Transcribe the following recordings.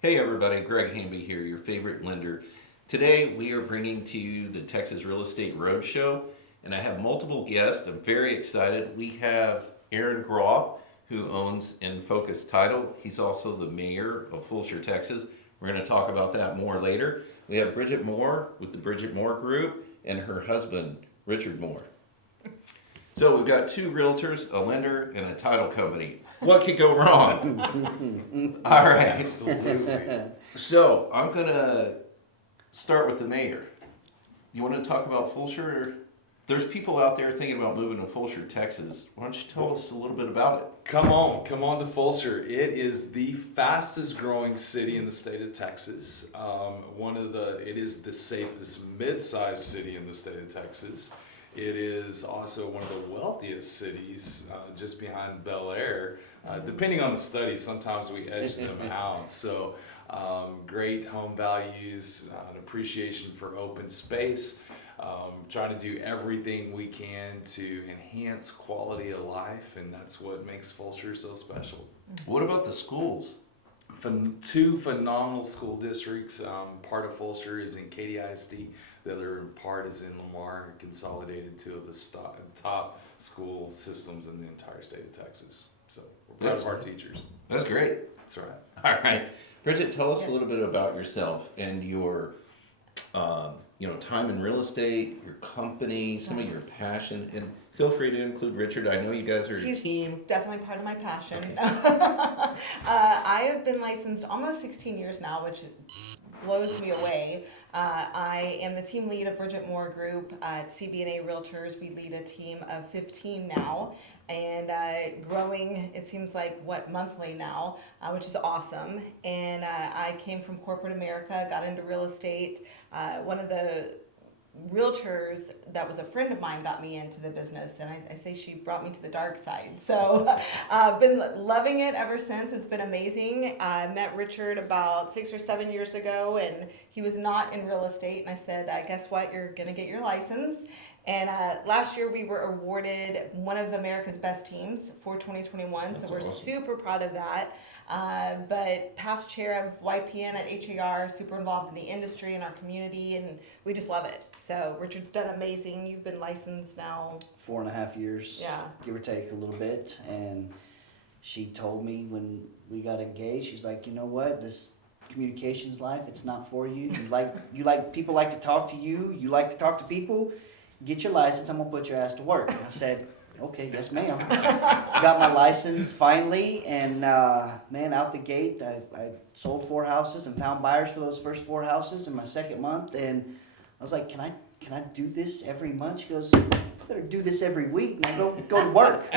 Hey everybody, Greg Hamby here, your favorite lender. Today we are bringing to you the Texas Real Estate Roadshow, and I have multiple guests. I'm very excited. We have Aaron Groff, who owns and Focus Title. He's also the mayor of Fulshear, Texas. We're going to talk about that more later. We have Bridget Moore with the Bridget Moore Group and her husband, Richard Moore. So we've got two realtors, a lender, and a title company. What could go wrong? All right. Absolutely. So I'm gonna start with the mayor. You want to talk about Fulshear? There's people out there thinking about moving to Fulshear, Texas. Why don't you tell us a little bit about it? Come on to Fulshear. It is the fastest growing city in the state of Texas. It is the safest mid-sized city in the state of Texas. It is also one of the wealthiest cities, just behind Bel Air. Depending on the study, sometimes we edge them out. So, great home values, an appreciation for open space, trying to do everything we can to enhance quality of life, and that's what makes Fulshear so special. What about the schools? Two phenomenal school districts. Part of Fulshear is in Katy ISD. The other part is in Lamar, consolidated two of the top school systems in the entire state of Texas. So we're proud of our teachers. That's great. That's right. All right, Bridget, tell us a little bit about yourself and your, time in real estate, your company, some of your passion, and feel free to include Richard. I know you guys are a He's team. definitely part of my passion. Okay. I have been licensed almost 16 years now, which blows me away. I am the team lead of Bridget Moore Group at CB&A Realtors. We lead a team of 15 now, and growing, it seems like, monthly now, which is awesome. And I came from corporate America, got into real estate. One of the realtors that was a friend of mine got me into the business, and I say she brought me to the dark side. So I've been loving it ever since. It's been amazing. I met Richard about 6 or 7 years ago, and he was not in real estate, and I said, guess what, you're gonna get your license. And last year we were awarded one of America's best teams for 2021, That's so we're awesome. super proud of that. But past chair of YPN at HAR, super involved in the industry and our community, and we just love it. So Richard's done amazing. You've been licensed now. 4.5 years, Yeah. give or take a little bit. And she told me when we got engaged, she's like, you know what, this communications life, it's not for you. People like to talk to you. You like to talk to people. Get your license. I'm gonna put your ass to work. And I said, okay, yes, ma'am. Got my license finally, and man, out the gate, I sold 4 houses and found buyers for those first 4 houses in my second month. And I was like, can I do this every month? She goes, you better do this every week. And I go to work.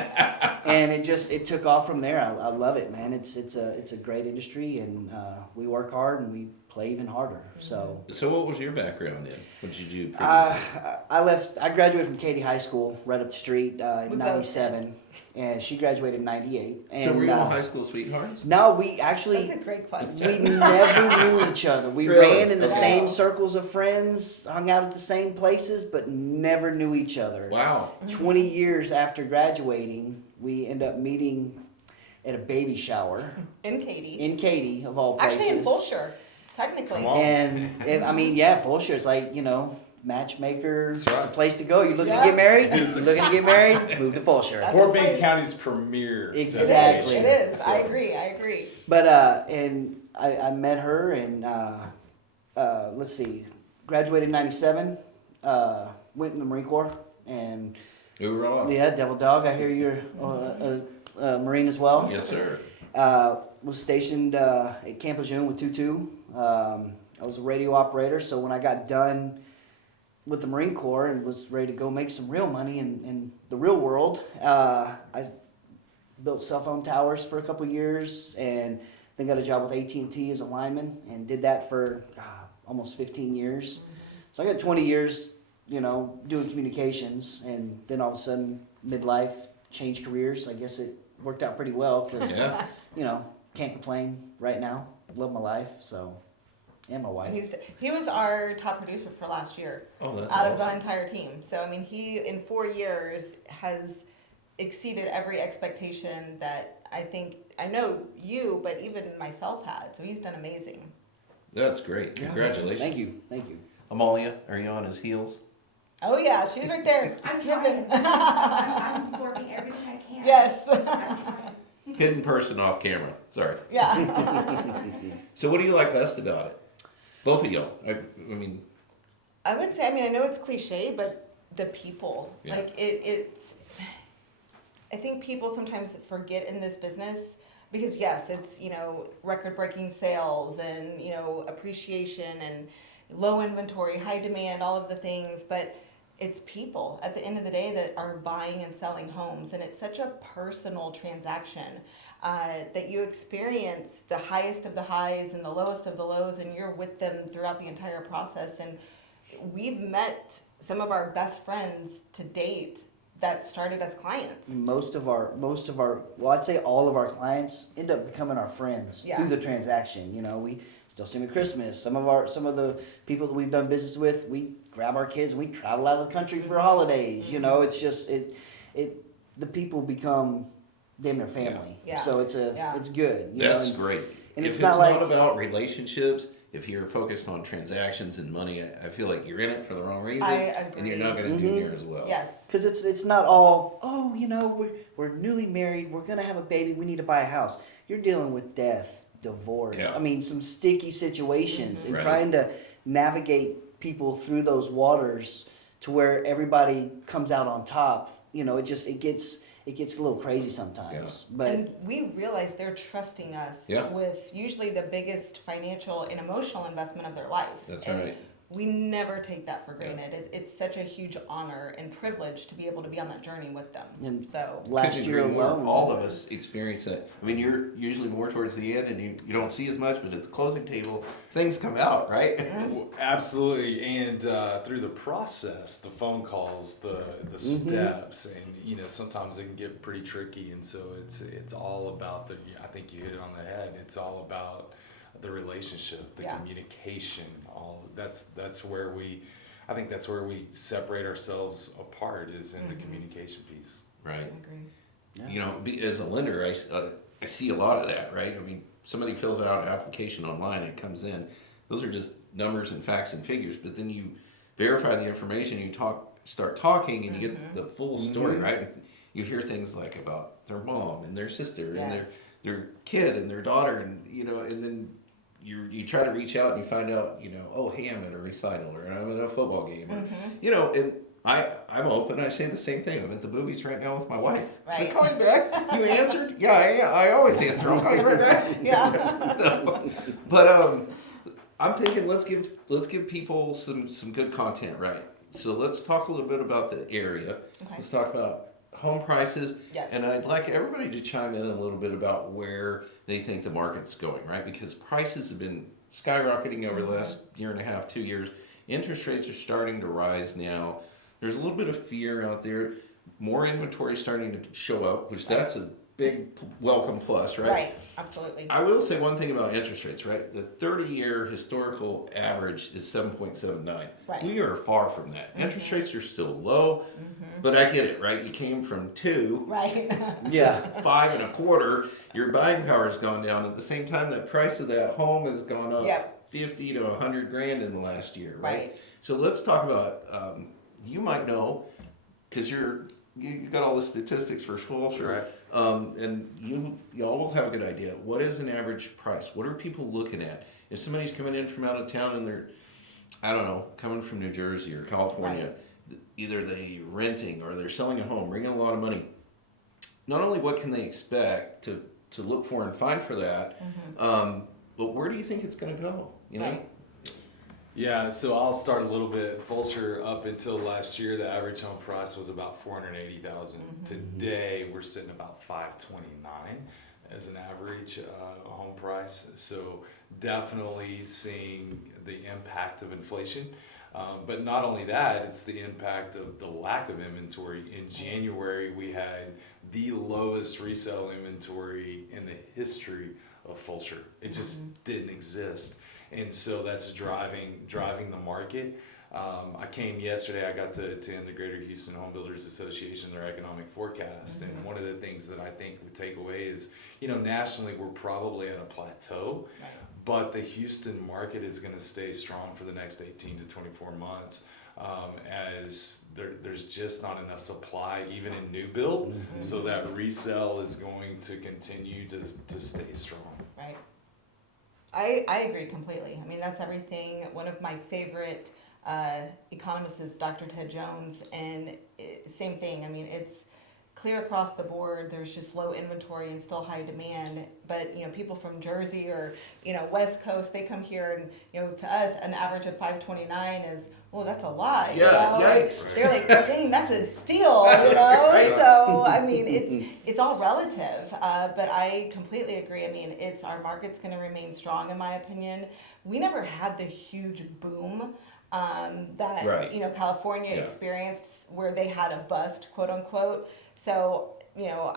And it took off from there. I love it, man. It's a great industry, and we work hard and we play even harder. So what was your background in? What did you do? I graduated from Katy High School right up the street We in both '97, and she graduated in '98. And So were you all high school sweethearts? no, we actually That's a great question. we never knew each other. We Really? ran in the Okay. same circles of friends, hung out at the same places, but never knew each other. Wow. 20 years after graduating, we end up meeting at a baby shower In Katy. in Katy, of all places. Actually in Fulshear, technically. Come on. And Fulshear, it's like, matchmaker. That's right. It's a place to go. You're looking Yeah. to get married? You're looking to get married? Move to Fulshear. That's Fort the Bend place. County's premier Exactly. It destination. is. So- I agree. But and I met her, and let's see, graduated in '97, went in the Marine Corps, and Hoorah. yeah, Devil Dog. I hear you're a Marine as well. Yes, sir. Was stationed at Camp Lejeune with 2-2. I was a radio operator, so when I got done with the Marine Corps and was ready to go make some real money in the real world, I built cell phone towers for a couple years, and then got a job with AT&T as a lineman, and did that for almost 15 years. So I got 20 years, doing communications, and then all of a sudden, midlife, changed careers. I guess it worked out pretty well because, Yeah. can't complain right now. Love my life, so, and my wife. He was our top producer for last year. Oh, that's Out of the awesome. entire team. So, I mean, he, in 4 years, has exceeded every expectation that I know you, but even myself had. So he's done amazing. That's great. Congratulations. Thank you. Amalia, are you on his heels? Oh yeah, she's right there. I'm Driven. trying. I'm absorbing everything I can. Yes. I'm trying. Hidden person off camera. Sorry. Yeah. So what do you like best about it? Both of y'all. I mean, I would say, I know it's cliche, but the people, Yeah. like it's, I think people sometimes forget in this business because yes, it's, record breaking sales and, appreciation and low inventory, high demand, all of the things, but it's people at the end of the day that are buying and selling homes. And it's such a personal transaction that you experience the highest of the highs and the lowest of the lows, and you're with them throughout the entire process. And we've met some of our best friends to date that started as clients. Most of our, well, I'd say all of our clients end up becoming our friends Yeah. through the transaction. We still see them at Christmas. Some of the people that we've done business with, we grab our kids and we travel out of the country for holidays. It's just the people become damn near family. Yeah. So it's good. that's and great. and If it's it's not not like- about relationships, if you're focused on transactions and money, I feel like you're in it for the wrong reason. I And you're agree. not going to do near as well. Yes. Because it's not all, we're newly married, we're gonna have a baby, we need to buy a house. You're dealing with death, divorce, Yeah. some sticky situations, and Right. trying to navigate people through those waters to where everybody comes out on top. It gets a little crazy sometimes. But And we realize they're trusting us Yeah. with usually the biggest financial and emotional investment of their life. That's And right. we never take that for Yeah. granted. It's such a huge honor and privilege to be able to be on that journey with them. And So, last Couldn't year agree more. alone, All of us experience that. I mean, you're usually more towards the end and you don't see as much, but at the closing table, things come out, right? Absolutely, and through the process, the phone calls, the steps, and sometimes it can get pretty tricky, and so it's all about the. I think you hit it on the head. It's all about the relationship, the Yeah. communication. All that's where we. I think that's where we separate ourselves apart is in the communication piece. I Right. agree. As a lender, I see a lot of that, right? I mean, somebody fills out an application online, it comes in. Those are just numbers and facts and figures, but then you verify the information, you start talking, and you get the full story, right? You hear things like about their mom and their sister and Yes. their kid and their daughter, and and then you try to reach out and you find out, oh, hey, I'm at a recital or I'm at a football game, or, and I'm open. I say the same thing. I'm at the movies right now with my wife. Can I Right. call you back? You answered? Yeah, I always answer. I'll call you right back. Yeah. But I'm thinking let's give people some good content, right? So let's talk a little bit about the area. Okay. Let's talk about home prices. Yes. And I'd like everybody to chime in a little bit about where they think the market's going, right? Because prices have been skyrocketing over the last year and a half, 2 years. Interest rates are starting to rise now. There's a little bit of fear out there. More inventory starting to show up, which that's a big welcome plus, right? Right. Absolutely. I will say one thing about interest rates, right? The 30-year historical average is 7.79. Right. We are far from that. Interest rates are still low, but I get it, right? You came from 2 Right. yeah, 5.25, your buying power has gone down. At the same time, the price of that home has gone up Yep. 50 to 100 grand in the last year, right? Right. So let's talk about, you might know, because you got all the statistics for Fulshear, Right. and y'all will have a good idea. What is an average price? What are people looking at? If somebody's coming in from out of town and they're, I don't know, coming from New Jersey or California, either they renting or they're selling a home, bringing a lot of money. Not only what can they expect to look for and find for that, but where do you think it's going to go? Right. Yeah, so I'll start a little bit. Fulshear, up until last year, the average home price was about $480,000. Today, we're sitting about $529,000 as an average home price. So definitely seeing the impact of inflation. But not only that, it's the impact of the lack of inventory. In January, we had the lowest resale inventory in the history of Fulshear. It just didn't exist. And so that's driving the market. I came yesterday, I got to attend the Greater Houston Home Builders Association, their economic forecast. And one of the things that I think we take away is, nationally, we're probably at a plateau. Right. But the Houston market is going to stay strong for the next 18 to 24 months, as there's just not enough supply, even in new build. So that resale is going to continue to stay strong. Right. I agree completely. I mean, that's everything. One of my favorite economists is Dr. Ted Jones, and same thing. I mean, it's clear across the board. There's just low inventory and still high demand. But people from Jersey or West Coast, they come here and to us an average of 529 is, well, that's a lot. Yeah, yikes. They're like, dang, that's a steal. Right. So I mean, it's all relative. But I completely agree. I mean, our market's going to remain strong in my opinion. We never had the huge boom that Right. California Yeah. experienced, where they had a bust, quote unquote. So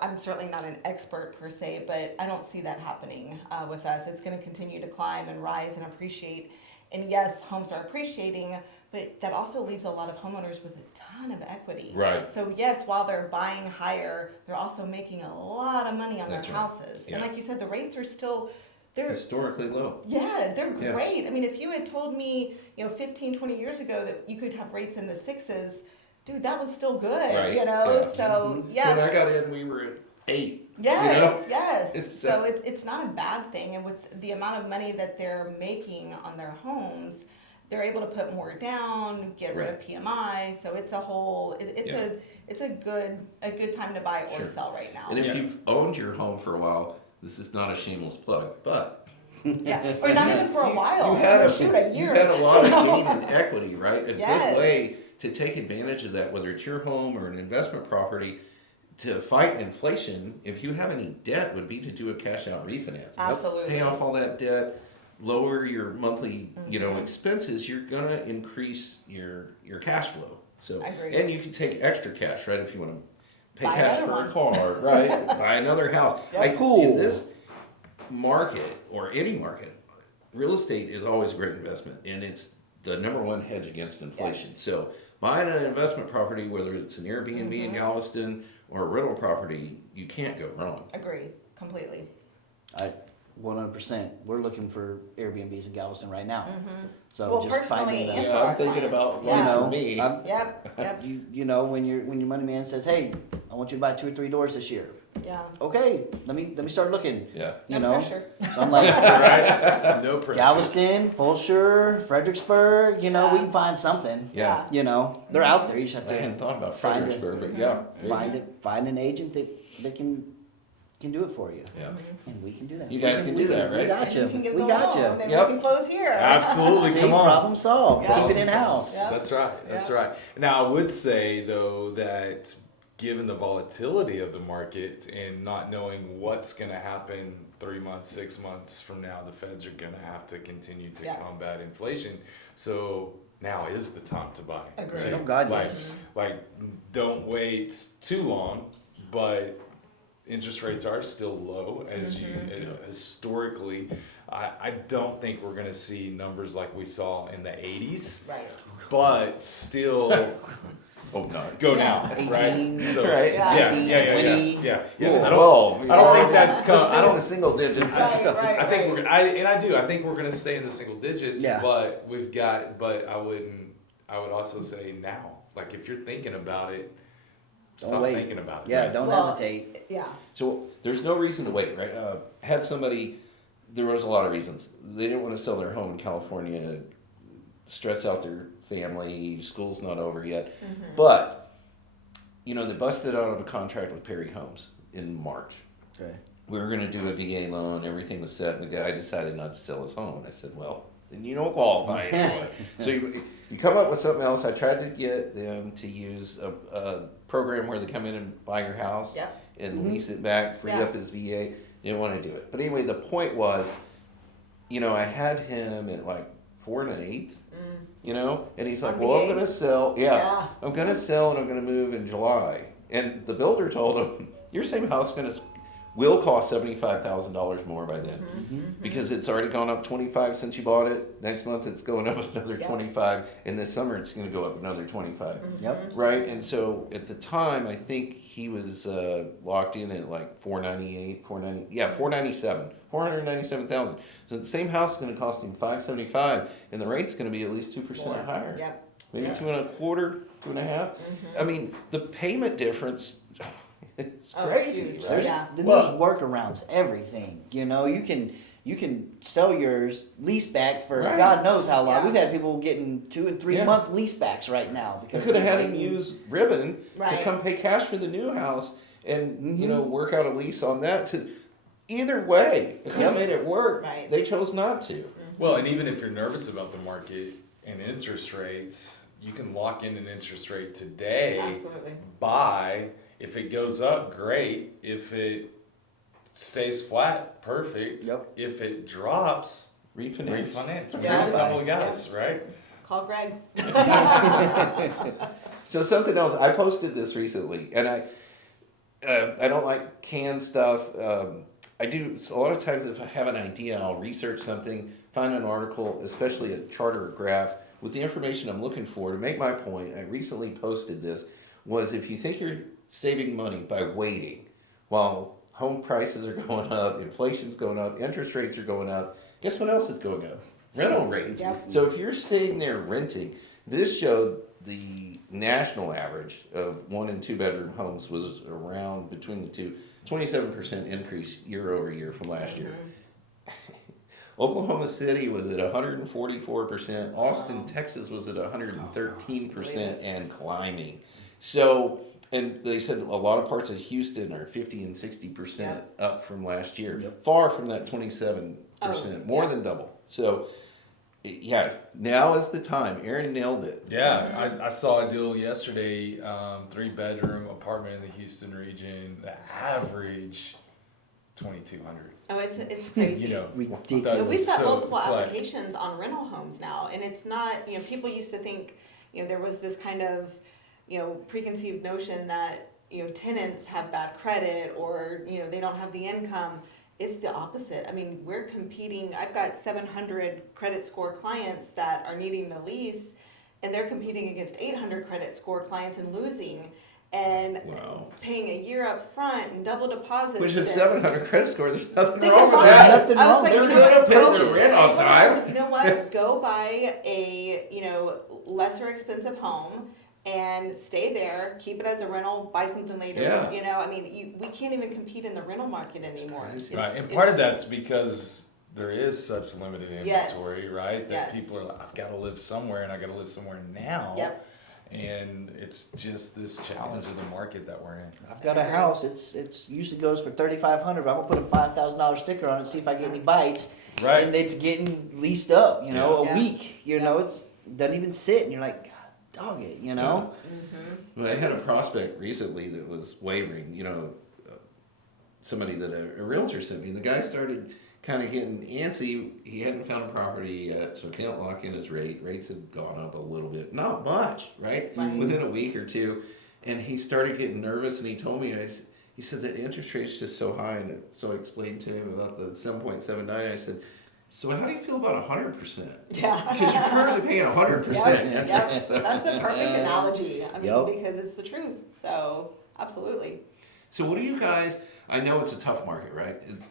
I'm certainly not an expert per se, but I don't see that happening with us. It's going to continue to climb and rise and appreciate. And yes, homes are appreciating, but that also leaves a lot of homeowners with a ton of equity. Right. So yes, while they're buying higher, they're also making a lot of money on That's their right. houses. Yeah. And like you said, the rates are still, they're Historically low. they're Yeah. great. I mean, if you had told me, 15, 20 years ago that you could have rates in the sixes, dude, that was still good, Right, yeah. So, yes. When I got in, we were at 8. Yes, yes. It's, So it's not a bad thing, and with the amount of money that they're making on their homes, they're able to put more down, get rid of PMI. So it's a whole, it's a good time to buy or Sure. sell right now. And if Yeah. you've owned your home for a while, this is not a shameless plug, but Yeah, or not even for a while. You had a year. You had a lot of gain in equity, right? A Yes. good way to take advantage of that, whether it's your home or an investment property, to fight inflation, if you have any debt, would be to do a cash out refinance. Absolutely. Pay off all that debt, lower your monthly, expenses, you're gonna increase your cash flow. So, I agree. and you can take extra cash, right, if you wanna pay Buy cash for another a car, right? Buy another house. Yep. Like, Cool. in this market, or any market, real estate is always a great investment, and it's the number one hedge against inflation. Yes. So buying an investment property, whether it's an Airbnb in Galveston or a rental property, you can't go wrong. Agree, completely. 100%. We're looking for Airbnbs in Galveston right now. So Well, just finding personally, them. and Yeah, for our I'm thinking clients. about Yeah. one for me. Yep. When your money man says, "Hey, I want you to buy 2 or 3 doors this year." Yeah. Okay, let me start looking. Yeah. No pressure. So I'm like, Right? No pressure. Galveston, Fulshear, Fredericksburg. We Yeah. can find something. Yeah. They're out there. You just have I to hadn't thought about Find it. Fredericksburg, but yeah. find an agent that can do it for you. Yeah. And we can do that. You guys can do that, We right? got And you. you can give We the got loan, you. and Yep. we can close here. Absolutely. See, Come on. problem solved. Yeah. Keep it in house. Yep. That's right. That's Yep. right. Now, I would say, though, that given the volatility of the market and not knowing what's going to happen 3 months, 6 months from now, the feds are going to have to continue to Yeah. combat inflation. So now is the time to buy. Agreed. Too. Oh, God, like, yes. like, don't wait too long, but interest rates are still low as you historically. I don't think we're going to see numbers like we saw in the 80s, Right. but still Hope not. go Yeah. now, right? 18, So, Right. yeah, 19, yeah, yeah, 20. yeah. Yeah, I 12. don't think that's Let's come. stay I in don't. the single digits. Right. I think we're. I do. I think we're going to stay in the single digits. Yeah. But we've got. But I wouldn't. I would also say now. Like if you're thinking about it, Don't stop wait. thinking about it. Yeah, don't Well, hesitate. Yeah. So there's no reason to wait, right? Had somebody, there was a lot of reasons. They didn't want to sell their home in California, stress out their family, school's not over yet. But, they busted out of a contract with Perry Homes in March. Okay. We were going to do a VA loan, everything was set, and the guy decided not to sell his home. And I said, well, then you don't qualify anymore. So you come up with something else. I tried to get them to use a program where they come in and buy your house Yep. and lease it back, free Yeah. up his VA. Didn't want to do it. But anyway, the point was, I had him at like 4 1/8, and he's like, On well, I'm VA? going to sell. Yeah. I'm going to sell and I'm going to move in July. And the builder told him, your same house will cost $75,000 more by then. Mm-hmm. Because it's already gone up 25 since you bought it. Next month it's going up another Yep. 25, and this summer it's going to go up another 25. Yep. Right? And so at the time, I think he was locked in at like 497,000. So the same house is going to cost him 575, and the rate's going to be at least 2% More. higher. Yep. Maybe Yep. 2.25, 2.5. I mean, the payment difference, it's Oh, it's crazy, huge. right? Yeah. Then Well- there's workarounds, everything. You know, you can sell yours lease back for Right. God knows how long. Yeah. We've had people getting 2 and 3 Yeah. month lease backs right now I because could have they're had him waiting. use Ribbon to Right. come pay cash for the new house and, you know, Mhm. work out a lease on that to, either way, it could have made it work. Right. They chose not to. Well, and even if you're nervous about the market and interest rates, you can lock in an interest rate today. Absolutely. Buy. If it goes up, great. If it stays flat, perfect. Yep. If it drops, Refinance. refinance. We Yeah. got a couple of guys, right? Call Greg. So something else, I posted this recently, and I don't like canned stuff. I do, so a lot of times if I have an idea, I'll research something, find an article, especially a chart or a graph, with the information I'm looking for to make my point. I recently posted this, was if you think you're saving money by waiting while home prices are going up, inflation's going up, interest rates are going up, guess what else is going up? Rental rates. Yep. So if you're staying there renting, this showed the national average of 1 and 2 bedroom homes was around between the two, 27% increase year over year from last year. Oklahoma City was at 144%. Austin, Texas was at 113% and climbing. So, and they said a lot of parts of Houston are 50 and 60% up from last year. Yep. Far from that 27%, Oh, more yeah. than double. So, yeah, now is the time. Aaron nailed it. Yeah, I saw a deal yesterday, 3-bedroom apartment in the Houston region. The average 2,200. Oh, it's crazy. You know, Ridiculous. So we've got So multiple it's like- applications on rental homes now, and it's not, you know, people used to think, you know, there was this kind of, you know, preconceived notion that, you know, tenants have bad credit or, you know, they don't have the income. It's the opposite. I mean, we're competing, I've got 700 credit score clients that are needing the lease, and they're competing against 800 credit score clients and losing, and Wow. paying a year up front and double deposits. Which is and- 700 credit score. There's nothing Think wrong with about that. it. Nothing I was wrong. like, They're you know gonna what? pay Go- their rent on time. You know what? Go buy a, you know, lesser expensive home and stay there, keep it as a rental, buy something later. Yeah. You know, I mean, we can't even compete in the rental market anymore. crazy. Right, and part of that's because there is such limited Yes. inventory, right? That Yes. people are like, I've got to live somewhere, and I got to live somewhere now. Yep. And it's just this challenge of the market that we're in. I've got a house. It's usually goes for $3,500. I'm gonna put a $5,000 sticker on it, see if I get any bites. Right. And it's getting leased up. You know, Yeah. a week. You know, it doesn't even sit, and you're like, God, dog it. You know. Well, I had a prospect recently that was wavering, you know, somebody that a realtor sent me. The guy started kind of getting antsy. He hadn't found a property yet, so can't lock in his rate. Rates had gone up a little bit, not much, right? Right. Within a week or two. And he started getting nervous, and he told me, he said the interest rate's just so high. And so I explained to him about the 7.79. I said, so how do you feel about 100%? Yeah. Because you're currently paying 100%. Yep, that's the perfect analogy. I mean, Yep. because it's the truth. So, absolutely. So what do you guys, I know it's a tough market, right? It's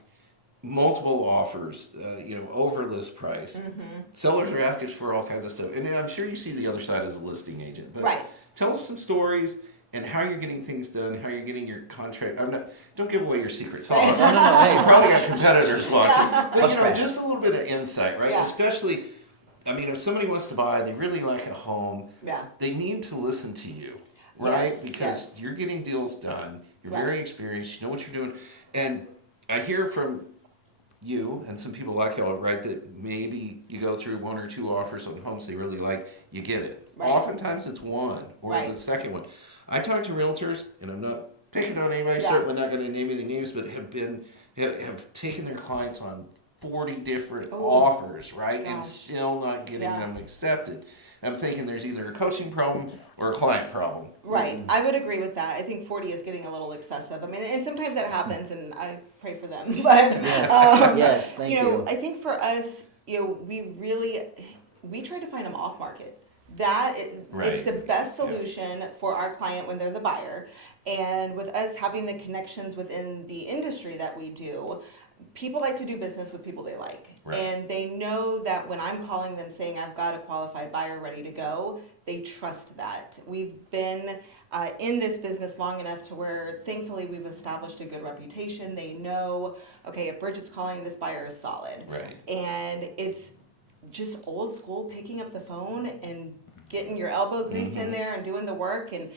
multiple offers, you know, over list price. Sellers are asking for all kinds of stuff. And I'm sure you see the other side as a listing agent. But Right. tell us some stories and how you're getting things done, how you're getting your contract. Don't give away your secret sauce. No, hey. You probably got competitors watching. But, you know, Scratch. just a little bit of insight, right? Yeah. Especially, I mean, if somebody wants to buy, they really like a home, Yeah. they need to listen to you, right? Yes, Because yes. you're getting deals done, you're Right. very experienced, you know what you're doing. And I hear from you and some people like y'all, right, that maybe you go through 1 or 2 offers on homes they really like, you get it. Right. Oftentimes it's one or Right. the second one. I talk to realtors, and I'm not picking on anybody, Yeah. certainly not going to name any names, but have taken their clients on 40 different Oh, offers, right, and gosh. still not getting Yeah. them accepted. I'm thinking there's either a coaching problem or a client problem. Right, I would agree with that. I think 40 is getting a little excessive. I mean, and sometimes that happens, and I pray for them. But Yes, thank you. I think for us, we try to find them off market. Right. It's the best solution for our client when they're the buyer. And with us having the connections within the industry that we do, people like to do business with people they like. Right. And they know that when I'm calling them saying I've got a qualified buyer ready to go, they trust that. We've been in this business long enough to where thankfully we've established a good reputation. They know, okay, if Bridget's calling, this buyer is solid. Right. And it's just old school, picking up the phone and getting your elbow grease in there and doing the work and,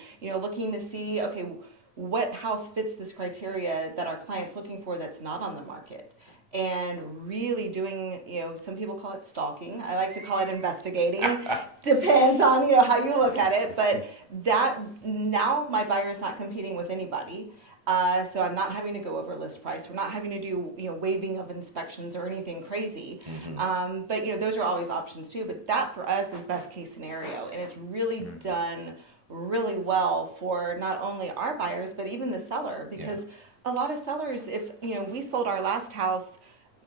looking to see, okay, what house fits this criteria that our client's looking for that's not on the market. And really doing, some people call it stalking. I like to call it investigating. Depends on, how you look at it. But that, now my buyer's not competing with anybody. So I'm not having to go over list price. We're not having to do, waiving of inspections or anything crazy. But, those are always options too. But that for us is best case scenario. And it's really done really well for not only our buyers, but even the seller. Because a lot of sellers, if, we sold our last house,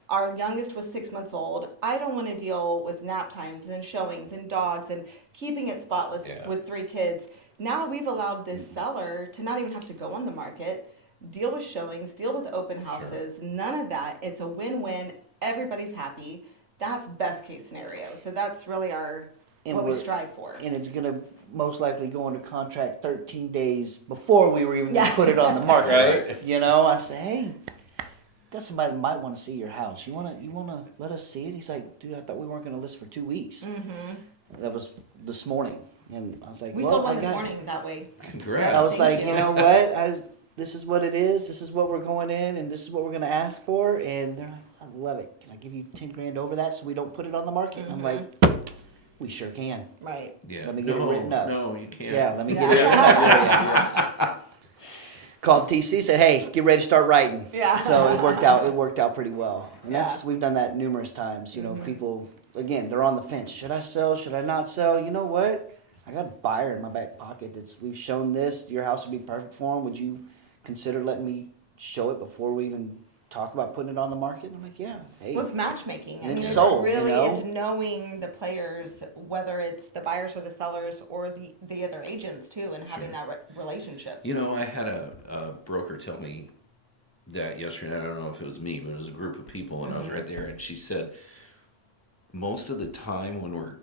our youngest was 6 months old. I don't want to deal with nap times and showings and dogs and keeping it spotless with 3 kids. Now we've allowed this seller to not even have to go on the market, deal with showings, deal with open houses, none of that. It's a win-win, everybody's happy. That's best case scenario. So that's really what we strive for. And it's gonna most likely go into contract 13 days before we were even gonna put it on the market. Right. I say, hey, got somebody that might wanna see your house. You wanna let us see it? He's like, dude, I thought we weren't gonna list for 2 weeks. That was this morning. And I was like, We well, sold one this morning that way. Congrats. I was Thank like, you. you know what? This is what it is. This is what we're going in, and this is what we're going to ask for. And they're like, I love it. Can I give you 10 grand over that so we don't put it on the market? I'm like, we sure can. Right. Yeah. Let me get it written up. No, you can't. Yeah, let me get it written up. Called TC, said, hey, get ready to start writing. Yeah. So it worked out pretty well. And we've done that numerous times. People, again, they're on the fence. Should I sell? Should I not sell? You know what? I got a buyer in my back pocket we've shown this. Your house would be perfect for him. Would you consider letting me show it before we even talk about putting it on the market? And I'm like, yeah. Hey. Well, it's matchmaking. And it's it's sold, really, you know? it's knowing the players, whether it's the buyers or the sellers or the other agents too, and having that relationship. I had a broker tell me that yesterday. I don't know if it was me, but it was a group of people, and I was right there, and she said, most of the time when we're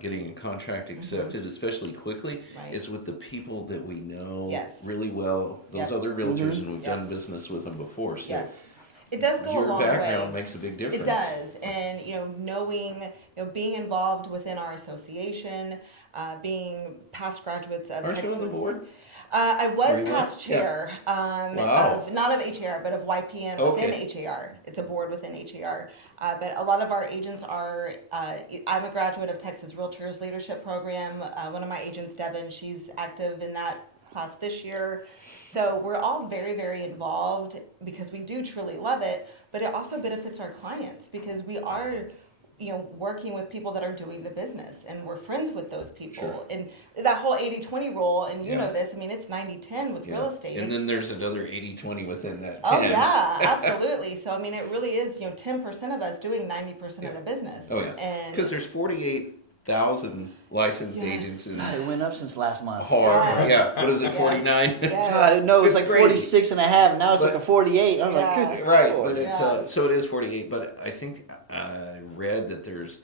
getting a contract accepted, especially quickly, Right. is with the people that we know Yes. really well, those Yep. other realtors, and we've Yep. done business with them before. So Yes. It does go a your long background way. makes a big difference. It does, and knowing, being involved within our association, being past graduates of Aren't Texas. you on the board? I was Or you were? past chair, Wow. not of HAR, but of YPN within HAR. It's a board within HAR. But a lot of our agents are, I'm a graduate of Texas Realtors Leadership Program. One of my agents, Devin, she's active in that class this year. So we're all very, very involved because we do truly love it, but it also benefits our clients because we are, working with people that are doing the business and we're friends with those people. Sure. And that whole 80-20 rule, and you Yeah. know this, I mean, it's 90-10 with real estate. And It's- then there's another 80-20 within that 10. Oh yeah, absolutely. So I mean, it really is 10% of us doing 90% of Yeah. the business. Oh yeah. And Because there's 48,000 licensed Yes. agents in God, it went up since last month. Hard. Yes. Yeah. What is it? Yes. 49. Yes. God, no, it was It's like crazy. 46 and a half. Now it's But- at the 48. I was Yeah. like, good Right, Lord. but it's Yeah. so it is 48. But I think I read that there's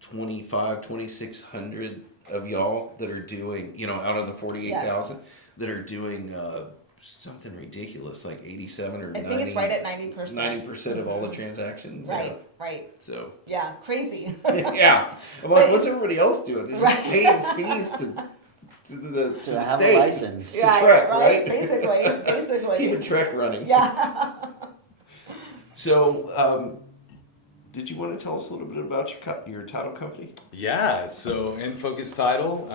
2,600 of y'all that are doing, out of the 48,000 that are doing something ridiculous, like 87 or I think it's right at 90%. 90% of all the transactions. Right, right. So Yeah, crazy. yeah, I'm like, what's everybody else doing? They're just Right. paying fees to the To have state. a license. To Trek, right? Basically. Keep a Trek running. Yeah. So, did you want to tell us a little bit about your title company? Yeah, so In Focus Title,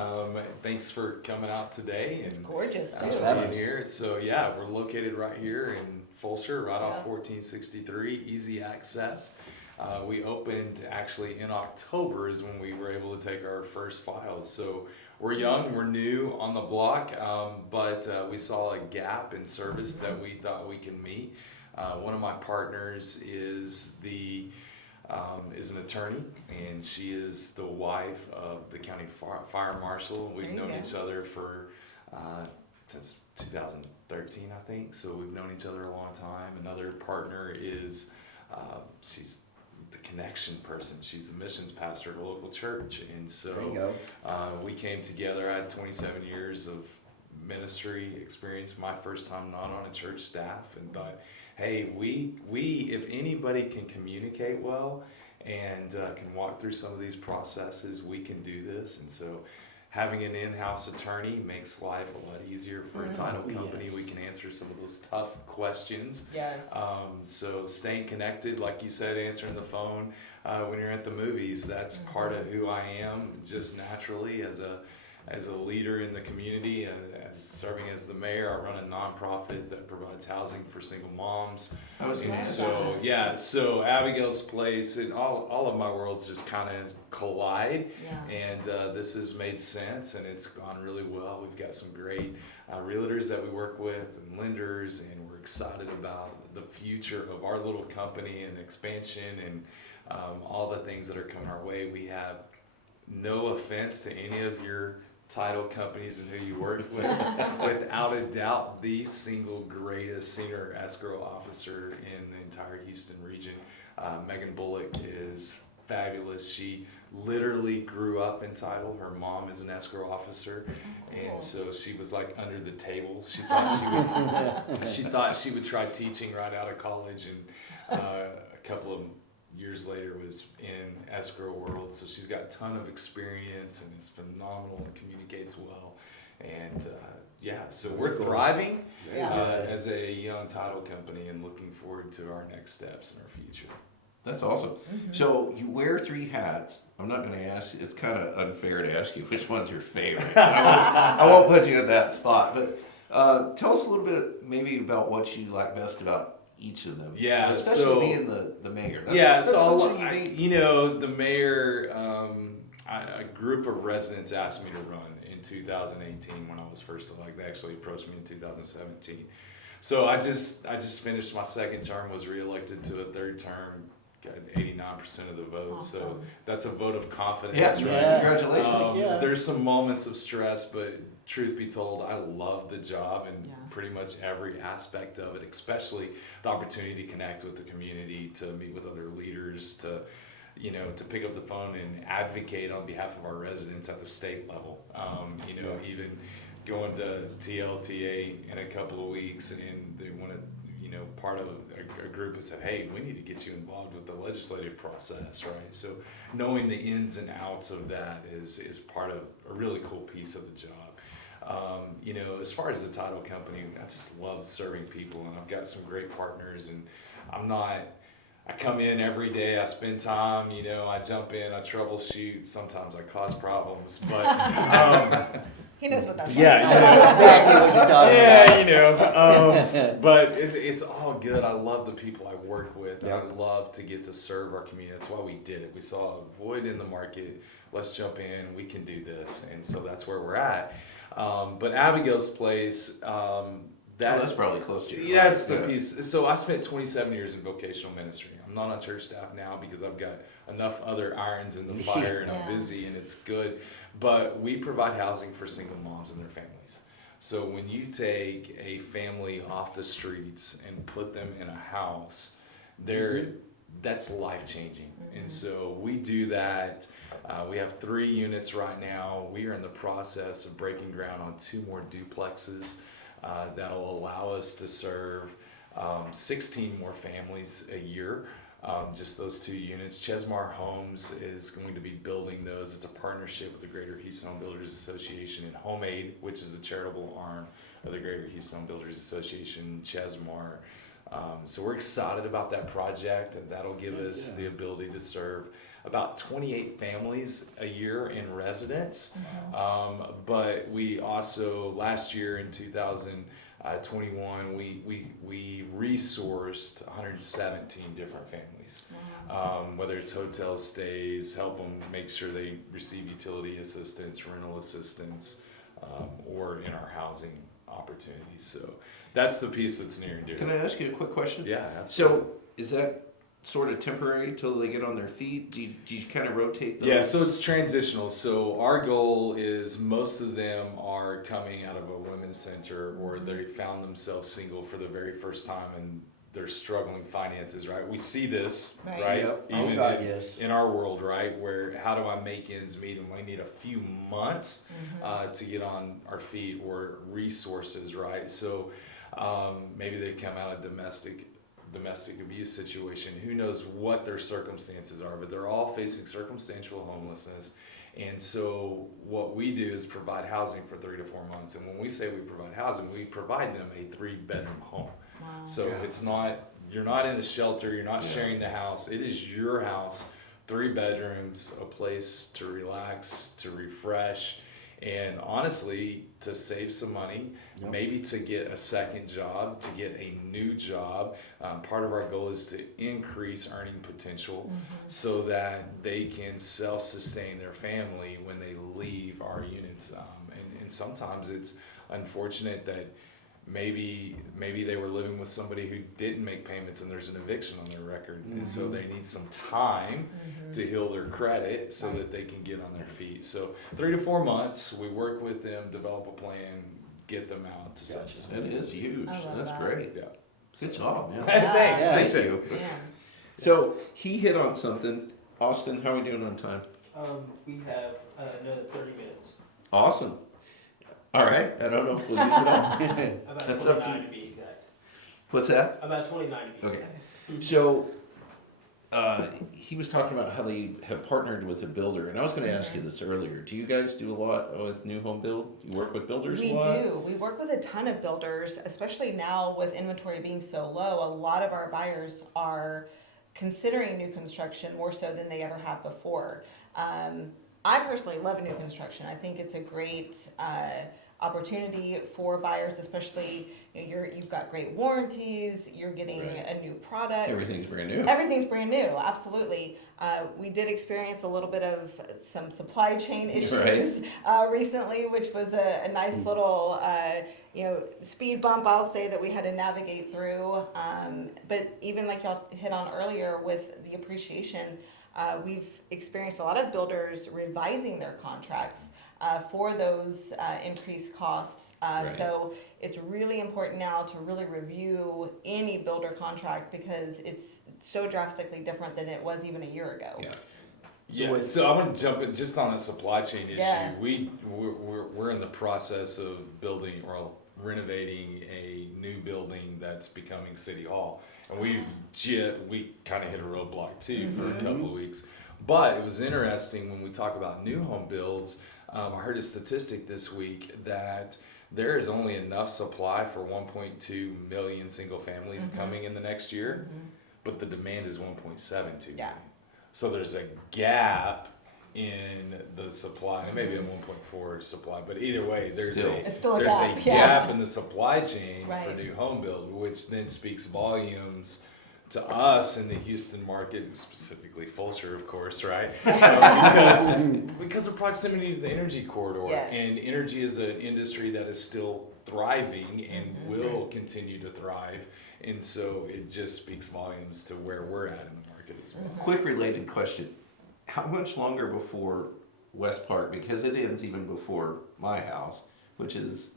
thanks for coming out today. It's And gorgeous too. Thanks for being having us. here. So yeah, we're located right here in Fulshear, right off Yeah. 1463, easy access. We opened actually in October is when we were able to take our first files. So we're young, we're new on the block, but we saw a gap in service that we thought we can meet. One of my partners is an attorney, and she is the wife of the county fire marshal. We've There you known go. each other for since 2013, I think. So we've known each other a long time. Another partner is she's the connection person. She's the missions pastor at a local church, and so There you go. we came together. I had 27 years of ministry experience. My first time not on a church staff, and thought, hey, we if anybody can communicate well and can walk through some of these processes, we can do this. And so having an in-house attorney makes life a lot easier for a title company. Yes. We can answer some of those tough questions. Yes. So staying connected, like you said, answering the phone when you're at the movies, that's part of who I am, just naturally as a leader in the community, as serving as the mayor. I run a nonprofit that provides housing for single moms. I was gonna And ask so, yeah, so Abigail's Place, and all of my worlds just kind of collide. Yeah. And this has made sense, and it's gone really well. We've got some great realtors that we work with and lenders, and we're excited about the future of our little company and expansion and all the things that are coming our way. We have no offense to any of your title companies and who you work with, without a doubt, the single greatest senior escrow officer in the entire Houston region. Megan Bullock is fabulous. She literally grew up in title. Her mom is an escrow officer, and so she was like under the table. She thought she would try teaching right out of college, and a couple of years later was in escrow world. So she's got a ton of experience and is phenomenal and communicates well. And so we're thriving as a young title company and looking forward to our next steps in our future. That's awesome. So you wear 3 hats. I'm not going to ask. It's kind of unfair to ask you which one's your favorite. I won't put you in that spot. But tell us a little bit maybe about what you like best about each of them. Yeah, especially so- being the mayor. That's such a I, unique. the mayor, a group of residents asked me to run in 2018 when I was first elected. They actually approached me in 2017. So I just finished my second term, was reelected to a third term, got 89% of the vote. So Awesome. that's a vote of confidence. Yeah, right? Yeah. Congratulations. Yeah. There's some moments of stress, but truth be told, I love the job and Yeah. pretty much every aspect of it, especially the opportunity to connect with the community, to meet with other leaders, to pick up the phone and advocate on behalf of our residents at the state level. Even going to TLTA in a couple of weeks, and they want to, part of a group that said, hey, we need to get you involved with the legislative process, right? So knowing the ins and outs of that is part of a really cool piece of the job. As far as the title company, I just love serving people, and I've got some great partners, and I come in every day, I spend time, I jump in, I troubleshoot, sometimes I cause problems, but He knows what that's Yeah, like. you know, Exactly what you're talking about. but it's all good. I love the people I work with. Yep. I love to get to serve our community. That's why we did it. We saw a void in the market. Let's jump in. We can do this. And so that's where we're at. But Abigail's Place, That's probably close to you. yeah, that's the piece. So I spent 27 years in vocational ministry. I'm not on church staff now because I've got enough other irons in the fire and I'm Yeah. busy and it's good. But we provide housing for single moms and their families. So when you take a family off the streets and put them in a house, that's life changing. And so we do that. We have 3 units right now. We are in the process of breaking ground on 2 more duplexes. That'll allow us to serve 16 more families a year. Just those 2 units. Chesmar Homes is going to be building those. It's a partnership with the Greater Houston Home Builders Association and Home Aid, which is the charitable arm of the Greater Houston Home Builders Association, Chesmar. So we're excited about that project, and that'll give us the ability to serve about 28 families a year in residence. But we also, last year in 21, we resourced 117 different families. Whether it's hotel stays, help them make sure they receive utility assistance, rental assistance, or in our housing opportunities. So that's the piece that's near and dear. Can I ask you a quick question? Yeah, absolutely. So is that sort of temporary till they get on their feet? Do you kind of rotate those? Yeah, so it's transitional. So our goal is most of them are coming out of a women's center or they found themselves single for the very first time and they're struggling finances, right? We see this, Right. right? Yep. Oh, Even God, yes. in our world, right? Where how do I make ends meet? And we need a few months to get on our feet or resources, right? So maybe they come out of domestic abuse situation. Who knows what their circumstances are, but they're all facing circumstantial homelessness. And so what we do is provide housing for 3 to 4 months. And when we say we provide housing, we provide them a 3-bedroom home. Wow. So it's not, you're not in a shelter, you're not sharing the house. It is your house, 3 bedrooms, a place to relax, to refresh, and honestly, to save some money, maybe to get a second job, to get a new job. Part of our goal is to increase earning potential so that they can self-sustain their family when they leave our units. And sometimes it's unfortunate that maybe they were living with somebody who didn't make payments and there's an eviction on their record, and so they need some time to heal their credit so that they can get on their feet. So 3 to 4 months, we work with them, develop a plan, get them out to self-sustain. That is huge. I love That's that. great. Yeah. Good job, man. Thanks. Yeah. Thank Appreciate it. you. Yeah. So he hit on something. Austin, how are we doing on time? We have another 30 minutes. Awesome. All right. I don't know if we'll use it all. About That's up to 29 you. to be exact. What's that? About 29 to be Okay. exact. So he was talking about how they have partnered with a builder, and I was going to ask you this earlier. Do you guys do a lot with new home build? You work with builders We a lot? do. We work with a ton of builders, especially now with inventory being so low. A lot of our buyers are considering new construction more so than they ever have before. I personally love new construction. I think it's a great opportunity for buyers, especially you've got great warranties, you're getting Right. a new product. Everything's brand new. Everything's brand new, absolutely. We did experience a little bit of some supply chain issues recently, which was a nice little speed bump, I'll say, that we had to navigate through. But even like y'all hit on earlier with the appreciation, we've experienced a lot of builders revising their contracts for those increased costs. Right. So it's really important now to really review any builder contract because it's so drastically different than it was even a year ago. Yeah. Yeah, so I want to jump in just on the supply chain issue. Yeah. We're in the process of building or renovating a new building that's becoming City Hall, and we kind of hit a roadblock too for a couple of weeks. But it was interesting when we talk about new home builds. I heard a statistic this week that there is only enough supply for 1.2 million single families coming in the next year, but the demand is 1.72 Yeah. million. So there's a gap in the supply, maybe a 1.4 supply, but either way, It's still a there's gap, a yeah. gap in the supply chain for Right. new home build, which then speaks volumes to us in the Houston market, specifically Fulshear, of course, right? Because of proximity to the energy corridor, Yes. and energy is an industry that is still thriving and will continue to thrive, and so it just speaks volumes to where we're at in the market as well. Quick related question. How much longer before West Park, because it ends even before my house, which is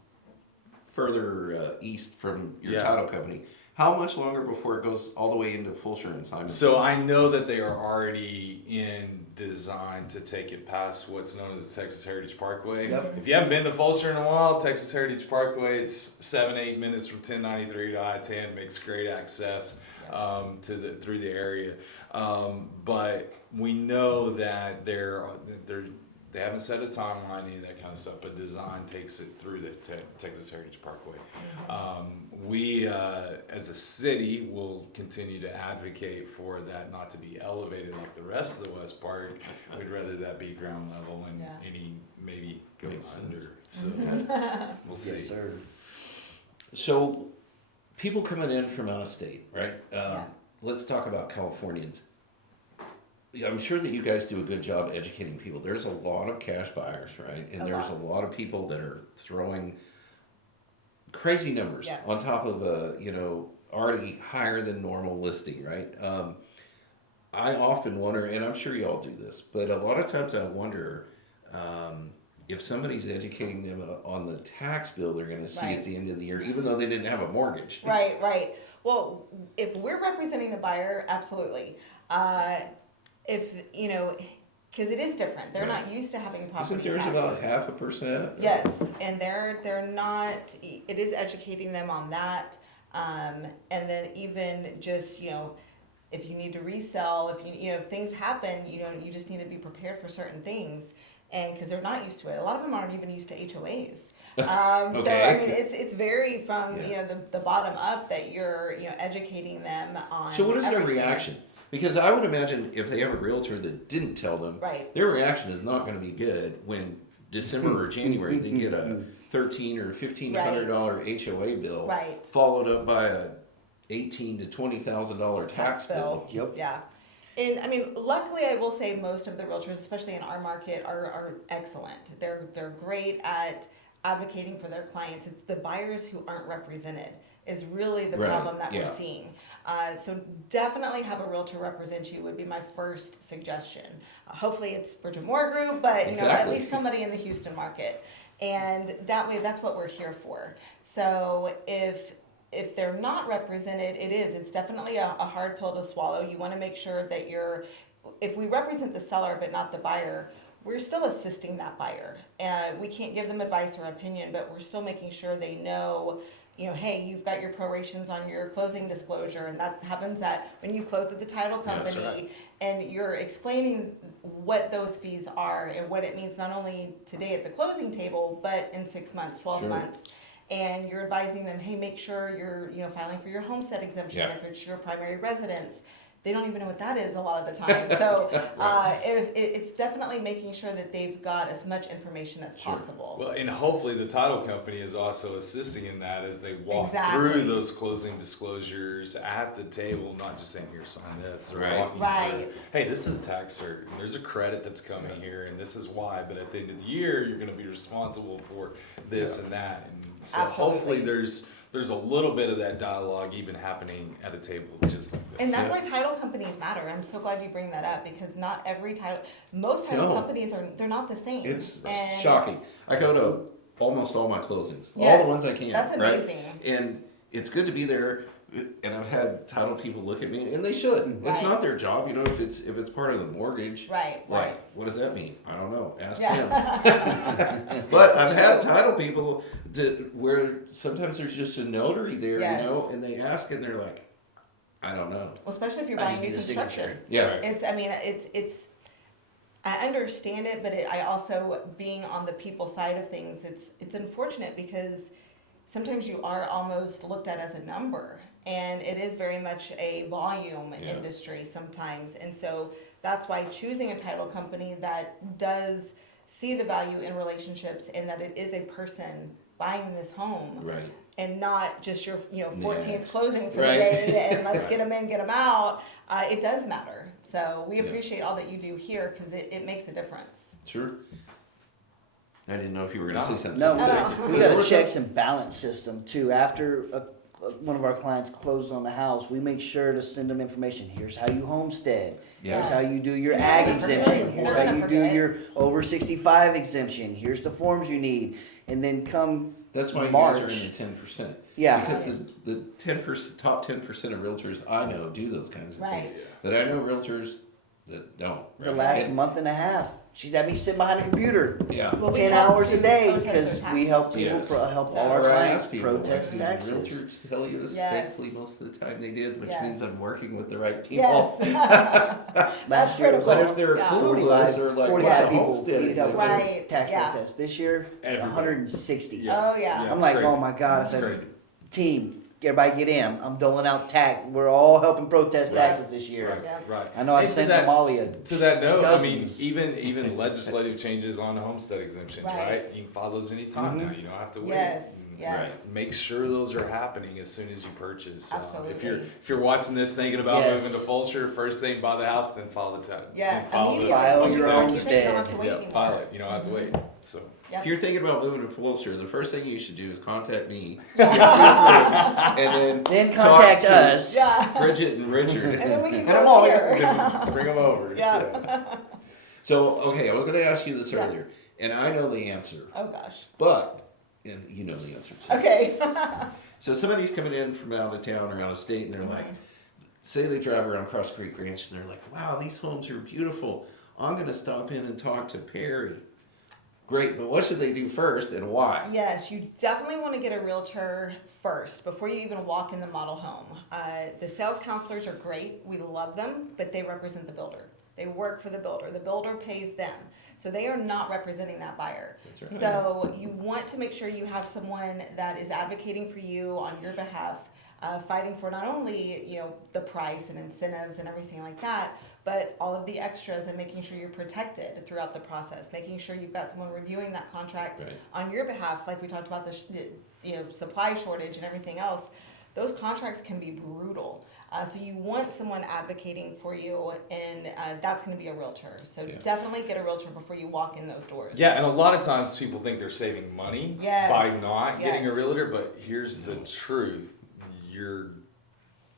further east from your Yeah. title company, how much longer before it goes all the way into Fulshear and Simon? So I know that they are already in design to take it past what's known as the Texas Heritage Parkway. Yep. If you haven't been to Fulshear in a while, Texas Heritage Parkway, it's 7-8 minutes from 1093 to I-10, makes great access through the area. But we know that they haven't set a timeline, any of that kind of stuff, but design takes it through the Texas Heritage Parkway. We, as a city, will continue to advocate for that not to be elevated like the rest of the West Park. We'd rather that be ground level and Yeah. maybe go Makes under. sense. So we'll see. Yes, sir. So, people coming in from out of state, right? Yeah. Let's talk about Californians. Yeah, I'm sure that you guys do a good job educating people. There's a lot of cash buyers, right? And A there's lot. a lot of people that are throwing crazy numbers Yeah. on top of a, already higher than normal listing, right? I often wonder, and I'm sure y'all do this, but a lot of times I wonder if somebody's educating them on the tax bill they're going to see Right. at the end of the year, even though they didn't have a mortgage. Right. Well, if we're representing the buyer, absolutely. If, because it is different. They're Right. not used to having Isn't property theirs taxes. about 0.5%? Yes, and they're not, it is educating them on that. And then even just, if you need to resell, if things happen, you just need to be prepared for certain things. And because they're not used to it. A lot of them aren't even used to HOAs. So, Okay. I mean, it's very from, Yeah. the bottom up that you're, educating them on. So what is their everything. reaction? Because I would imagine if they have a realtor that didn't tell them, Right. their reaction is not going to be good when December or January they get a $1,300 or $1,500 HOA bill, Right. followed up by a $18,000 to $20,000 tax bill. Yep. Yeah. And I mean, luckily, I will say most of the realtors, especially in our market, are excellent. They're great at advocating for their clients. It's the buyers who aren't represented is really the Right, problem that yeah. we're seeing. So definitely have a realtor represent you would be my first suggestion. Hopefully it's Bridget Moore Group, but at Exactly. least somebody in the Houston market. And that way, that's what we're here for. So if they're not represented, it's definitely a hard pill to swallow. You want to make sure that if we represent the seller but not the buyer, we're still assisting that buyer. We can't give them advice or opinion, but we're still making sure they know, hey, you've got your prorations on your closing disclosure, and that happens when you close at the title That's company, right. and you're explaining what those fees are and what it means not only today at the closing table, but in 6 months, 12 Sure. months. And you're advising them, hey, make sure you're filing for your homestead exemption Yeah. if it's your primary residence. They don't even know what that is a lot of the time. So it's definitely making sure that they've got as much information as Sure. possible. Well, and hopefully the title company is also assisting in that as they walk Exactly. through those closing disclosures at the table, not just saying, here, sign this. Or Right. walking Right. through, hey, this is a tax cert, and there's a credit that's coming here, and this is why, but at the end of the year, you're gonna be responsible for this and that. And so hopefully Absolutely. there's a little bit of that dialogue even happening at a table just like this. And that's Yeah. why title companies matter. I'm so glad you bring that up because most title No. companies they're not the same. It's And shocking. I go to almost all my closings, all Yes, the ones I can. that's right? amazing. And it's good to be there. And I've had title people look at me, and they should. It's Right. not their job, if it's part of the mortgage. Right, Like, right. what does that mean? I don't know. Ask Yeah. him. But I've had title people where sometimes there's just a notary there, Yes. and they ask, and they're like, I don't know. Well, especially if you're I buying just new need a construction. signature. Yeah. Right. It's I understand it, but I also being on the people side of things, it's unfortunate because sometimes you are almost looked at as a number, and it is very much a volume Yeah. industry sometimes, and so that's why choosing a title company that does see the value in relationships and that it is a person buying this home Right. and not just your 14th Next. closing for Right. the day and let's Right. get them in, get them out. It does matter. So we Yeah. appreciate all that you do here because it makes a difference. Sure. I didn't know if you were going to No. say something. No, No. we got a checks and balance system too. After one of our clients closes on the house, we make sure to send them information. Here's how you homestead. Yeah. Here's how you do your They're ag gonna forget. exemption. Here's They're how gonna you do forget. your over 65 exemption. Here's the forms you need. And then come That's why March. you guys are in the 10%. Yeah. Because the 10% top 10% of realtors I know do those kinds of Right. things. But I know realtors that don't. the right? last And- month and a half, she's had me sit behind a computer Yeah. Well, we 10 help hours a to day protest because their we help taxes, people Yes. help So- all our Or I clients ask people, protest did taxes. realtors tell you this? Yes. Thankfully, most of the time they did, which Yes. means I'm working with the right people. Yes. That's Last year was critical. But if they're Yeah. clueless or like, what's 45 a people homestead needed help exemption? with Right, tax yeah. protest. This year, Everybody. 160. Yeah. Oh, yeah. Yeah. I'm It's like, crazy. oh my God. I It's said, crazy. team, everybody get in. I'm doling out tax. We're all helping protest Right. taxes this year. Right, Yeah. right. I know I And to sent that- Amalia. To that note, I mean, Dozens. even legislative changes on homestead exemptions, Right. right? You can file those anytime now. You don't have to wait. Yes. Yes. Make sure those are happening as soon as you purchase. If you're Absolutely. watching this thinking about Yes. moving to Fulshear, first thing, buy the house, then file the tax. Yeah, then file immediately. File It's your like own you said, you don't have to stead. wait Yeah, anymore. file it. You don't have to wait. So. Yep. If you're thinking about moving to Fulshear, the first thing you should do is contact me. and Then talk contact to us. Yeah. Bridget and Richard. And then we can And go I'm all share. Bring them over. Yeah. So, okay, I was going to ask you this Yeah. earlier, and I know the answer, Oh, gosh. but, and you know the answer too. Okay. So somebody's coming in from out of town or out of state, and they're like, say they drive around Cross Creek Ranch, and they're like, wow, these homes are beautiful. I'm going to stop in and talk to Perry. Great, but what should they do first and why? Yes, you definitely want to get a realtor first before you even walk in the model home. The sales counselors are great. We love them, but they represent the builder. They work for the builder. The builder pays them. So they are not representing that buyer. That's right. So you want to make sure you have someone that is advocating for you on your behalf, fighting for not only, you know, the price and incentives and everything like that, but all of the extras and making sure you're protected throughout the process, making sure you've got someone reviewing that contract Right. on your behalf, like we talked about the supply shortage and everything else. Those contracts can be brutal. So you want someone advocating for you, and that's going to be a realtor. So Yeah. definitely get a realtor before you walk in those doors. Yeah, and a lot of times people think they're saving money Yes. by not getting a Yes. realtor, but here's the truth: you're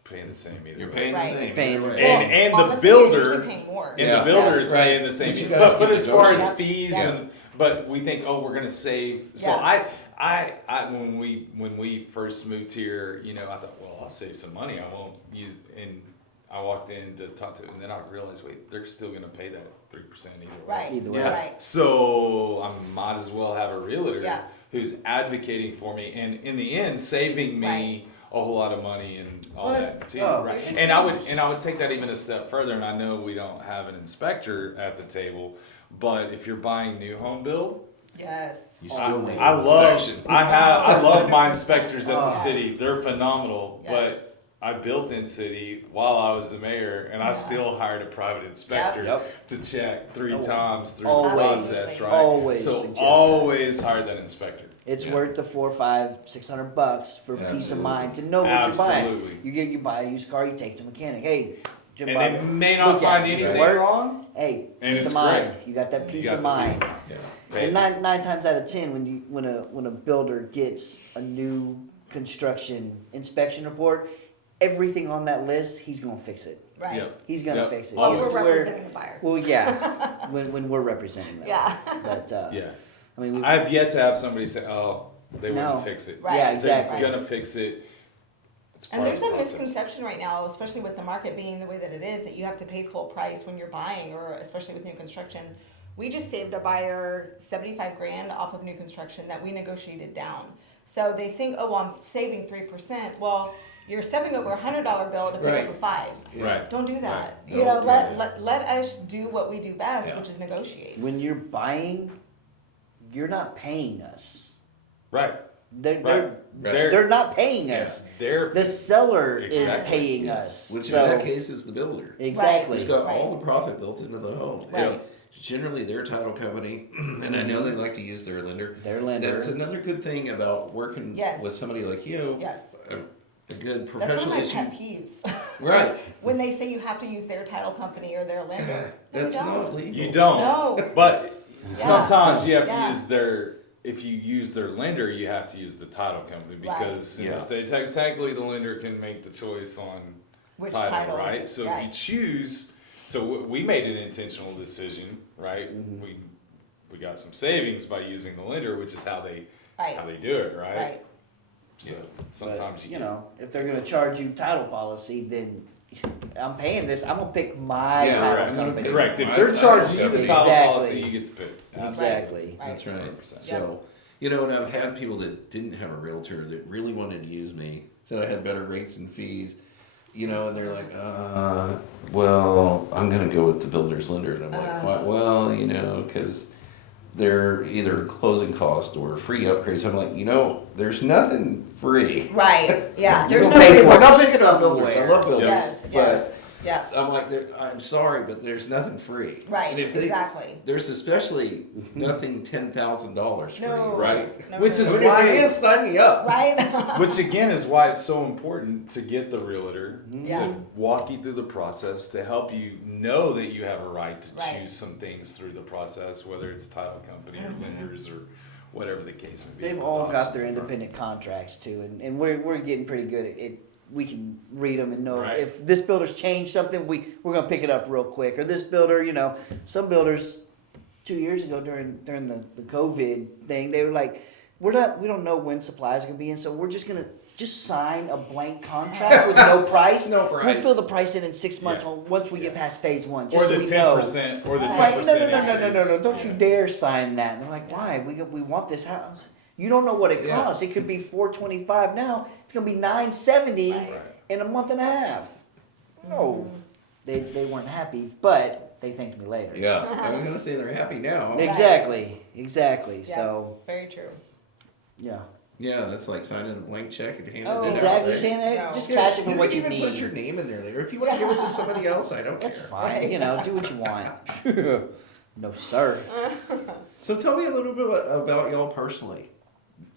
paying the same either. You're way. paying Right. the same. Paying the Right. same. And the Honestly, you're builder usually paying more. and Yeah. the builder is Yeah, right. paying the same. But you guys But keep as far as negotiating. fees Yeah. and but we think, oh, we're gonna save. So Yeah. I when we first moved here, you know, I thought, well, I'll save some money. I won't use. And I walked in to talk to, and then I realized, wait, they're still gonna pay that 3% either way. Right. Either way. Yeah. Right. So I might as well have a realtor Yeah. who's advocating for me, and in the end, saving me Right. a whole lot of money and all Well, that too. oh, Right. right. And I would take that even a step further. And I know we don't have an inspector at the table, but if you're buying new home build, Yes. You still need I an love inspection. I love my inspectors at the Oh. city. They're phenomenal, Yes. but. I built in city while I was the mayor, and I Yeah. still hired a private inspector Yep. to check three Oh, times through the always, process, right? always So suggest that. always hire that inspector. It's Yeah. worth the $400, $500, $600 for peace of Absolutely. mind to know what you're buying. Absolutely. You buy a used car, you take to the mechanic. Hey, Jim, And Bob, they may not look at find it. Does it anything work? wrong. Hey, And peace it's of mind. great. You got that You peace got of the mind. peace of mind. Yeah. And nine times out of 10, when a builder gets a new construction inspection report, everything on that list, he's gonna fix it. Right. Yep. He's gonna Yep. fix it. Well, we're Always. representing the buyer. Well, yeah, when we're representing them. Yeah. But Yeah. I mean, I've yet to have somebody say, "Oh, they No. wouldn't fix it." Right. yeah, exactly. They're gonna fix it. It's And part there's of the a process. misconception right now, especially with the market being the way that it is, that you have to pay full price when you're buying, or especially with new construction. We just saved a buyer 75 grand off of new construction that we negotiated down. So they think, oh, well, I'm saving 3%. Well, you're stepping over $100 bill to pick Right. up a 5. Right. Don't do that. Right. You know, Don't do let us do what we do best, Yeah. which is negotiate. when you're buying, you're not paying us. Right. They're They're they're not paying yeah, us. they're The seller is Exactly, paying Yes. us. Which So- in that case is the builder. exactly. It's got Right. all the profit built into the home. Right. And generally, their title company, and I know they like to use their lender. Their lender. That's another good thing about working Yes. with somebody like you. Yes. A good That's one of professional my is pet peeves. Right. When they say you have to use their title company or their lender. No, That's you don't. not legal. you don't. No. But sometimes you have to Yeah. use their. If you use their lender, you have to use the title company because in Yeah. the state of Texas, technically the lender can make the choice on Which title, right? So if you Right. choose, so we made an intentional decision, right? Mhm. We got some savings by using the lender, which is how they Right. do it, right? Right. So But, sometimes you know, if they're gonna charge you title policy, then I'm paying this. I'm gonna pick my Yeah, title right. I'm gonna company. pick correct. If my they're title charging you the company. title Exactly. policy, you get to pick. Exactly. Right. That's right. 100%. So, you know, and I've had people that didn't have a realtor that really wanted to use me, said I had better rates and fees, you know, and they're like, well, I'm going to go with the builder's lender. And I'm like, why? Well, you know, because they're either closing cost or free upgrades. I'm like, you know, there's nothing free. Right. Yeah. You're There's gonna no pay free for We're it not picking on builders. I somewhere. love builders, Yes, but yes. Yeah, I'm like, I'm sorry, but there's nothing free. right, And if they, exactly. there's especially nothing $10,000 free, No. right? No, Which no, is I no. mean, if why- there is, sign me up. Right? Which again is why it's so important to get the realtor Yeah. to walk you through the process, to help you know that you have a right to Right. choose some things through the process, whether it's title company or Mhm. lenders or whatever the case may be. They've what all the got options their are. independent contracts too, and we're getting pretty good at it. We can read them and know Right. if this builder's changed something, we're gonna pick it up real quick. Or this builder, some builders 2 years ago during the COVID thing, they were like, we don't know when supplies are gonna be in, so we're just gonna sign a blank contract with no price. No price. We'll fill the price in 6 months Yeah. once we get Yeah. past phase one. Or Just so the we 10%, or the Right. 10%. No, don't you Yeah. dare sign that. And they're like, why? We want this house. You don't know what it Yeah. costs. It could be $425 now. It's gonna be $970 Right. in a month and a half. No, they weren't happy, but they thanked me later. Yeah, I was gonna say they're happy now. Exactly. Yeah. So Very true. yeah, Yeah, that's like signing a blank check and handing Oh. it out. exactly. right? Saying, hey, No. just Yeah, cash it for what can you even put need. your name in there later. If you want to give us to somebody else, I don't That's care. fine. Do what you want. No sir. So tell me a little bit about y'all personally.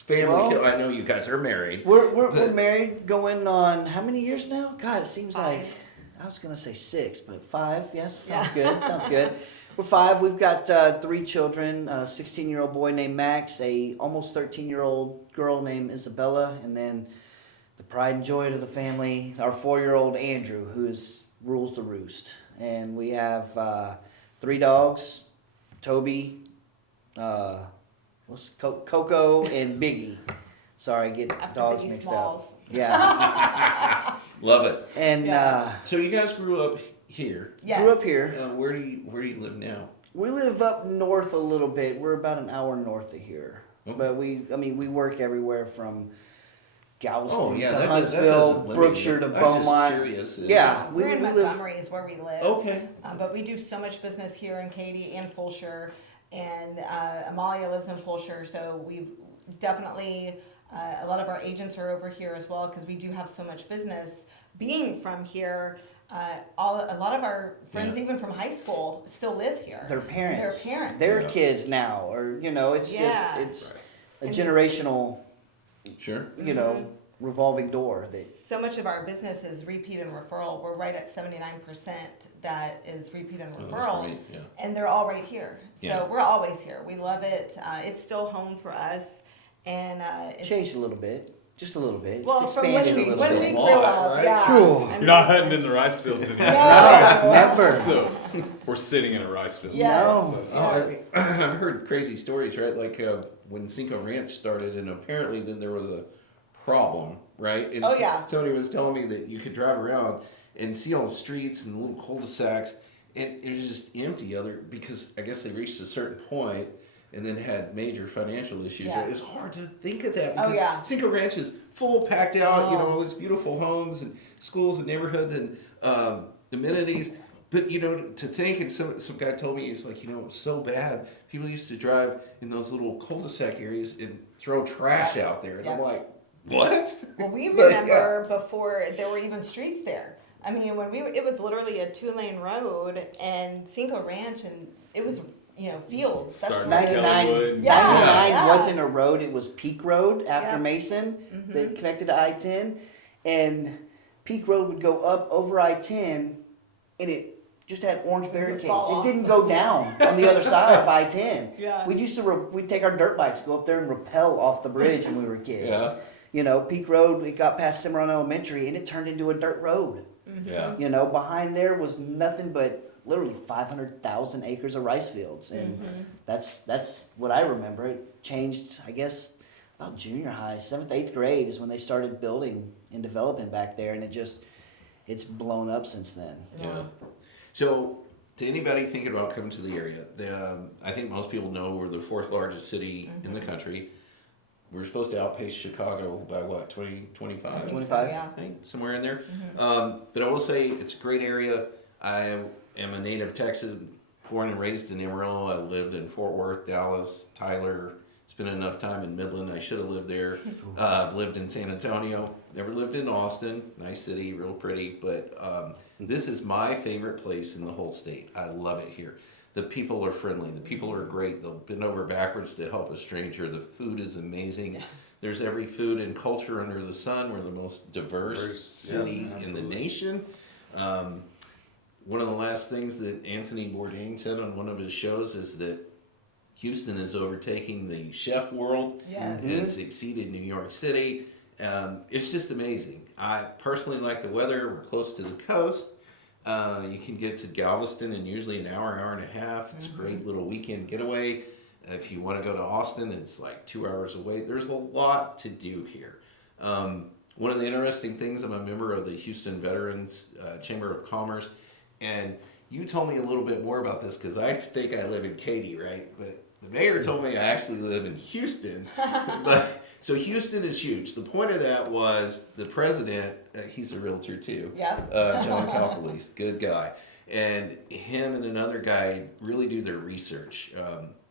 Family, Well- I know you guys are married. We're married going on how many years now? God, it seems 5. like I was gonna say 6, but 5. Yes, sounds Yeah. good. Sounds good. We're 5. We've got 3 children: a 16-year-old boy named Max, a almost 13-year-old girl named Isabella, and then the pride and joy of the family, our 4-year-old Andrew, who rules the roost. And we have 3 dogs: Toby, Coco and Biggie. Sorry, get After dogs Biggie mixed Smalls. up. Yeah, Love it. and Yeah. So you guys grew up here. Yes. grew up here. Where do you live now? We live up north a little bit. We're about an hour north of here. Okay. But we work everywhere from Galveston Oh yeah, to that Huntsville, doesn't limit Brookshire you. to I'm just Beaumont. curious. Yeah, we We're in live. Montgomery is where we live. Okay. But we do so much business here in Katy and Fulshear, and Amalia lives in Fulshear, so we've definitely, a lot of our agents are over here as well, because we do have so much business. Being from here, a lot of our friends, Yeah. even from high school, still live here. Their parents. Their parents. Their Yeah. kids now, or it's Yeah. it's a And- generational, Sure. revolving door that. So much of our business is repeat and referral. We're right at 79% that is repeat and Oh, referral. that's great. Yeah. And they're all right here. So Yeah. we're always here. We love it. It's still home for us. And it's Changed a little bit, just a little bit. Well, It's from expanded when a we, little when we bit. grew Lot, up, right? yeah. Phew. I You're mean, not hunting in the rice fields anymore. No. Never. So we're sitting in a rice field. Yeah. No. That's Oh, not- I've heard crazy stories, right? Like when Cinco Ranch started, and apparently then there was a problem, right? And Oh, yeah. Somebody was telling me that you could drive around and see all the streets and the little cul-de-sacs, and it was just empty. Because I guess they reached a certain point and then had major financial issues. Yeah. Right? It's hard to think of that Oh, because yeah. Cinco Ranch is full, packed out. Oh. All these beautiful homes and schools and neighborhoods and amenities. But to think, and some guy told me, it's like, it was so bad. People used to drive in those little cul-de-sac areas and throw trash Yeah. out there, and Yeah. I'm like, what? Well, we But, remember before there were even streets there. I mean, when it was literally a 2-lane road and Cinco Ranch, and it was, fields. That's Starting where at we- 99, Kellywood. Yeah. 99 Yeah. wasn't a road, it was Peak Road after Yeah. Mason Mhm. that connected to I-10. And Peak Road would go up over I-10 and it just had orange It would barricades. fall It off. didn't go down on the other side of I-10. Yeah. We'd take our dirt bikes, go up there and rappel off the bridge when we were kids. Yeah. Peak Road, it got past Cimarron Elementary and it turned into a dirt road. Mhm. Yeah. Behind there was nothing but literally 500,000 acres of rice fields. And Mhm. that's what I remember. It changed, I guess, about junior high, 7th, 8th grade is when they started building and developing back there, and it's blown up since then. Yeah. So, to anybody thinking about coming to the area, I think most people know we're the 4th largest city in the country. We're supposed to outpace Chicago by what, 25? I think so, 25? yeah. I think somewhere in there. Mhm. But I will say it's a great area. I am a native Texan, born and raised in Amarillo. I lived in Fort Worth, Dallas, Tyler. Spent enough time in Midland. I should have lived there. Lived in San Antonio. Never lived in Austin. Nice city, real pretty. But This is my favorite place in the whole state. I love it here. The people are friendly. The people are great. They'll bend over backwards to help a stranger. The food is amazing. There's every food and culture under the sun. We're the most diverse city in the nation. One of the last things that Anthony Bourdain said on one of his shows is that Houston is overtaking the chef world. Yes. And it's exceeded New York City. It's just amazing. I personally like the weather. We're close to the coast. You can get to Galveston in usually an hour, hour and a half. It's a great little weekend getaway. If you want to go to Austin, it's like 2 hours away. There's a lot to do here. One of the interesting things, I'm a member of the Houston Veterans Chamber of Commerce, and you told me a little bit more about this because I think I live in Katy, right? But the mayor told me I actually live in Houston. But so Houston is huge. The point of that was the president, he's a realtor too. Yep. John Calpalese, good guy. And him and another guy really do their research.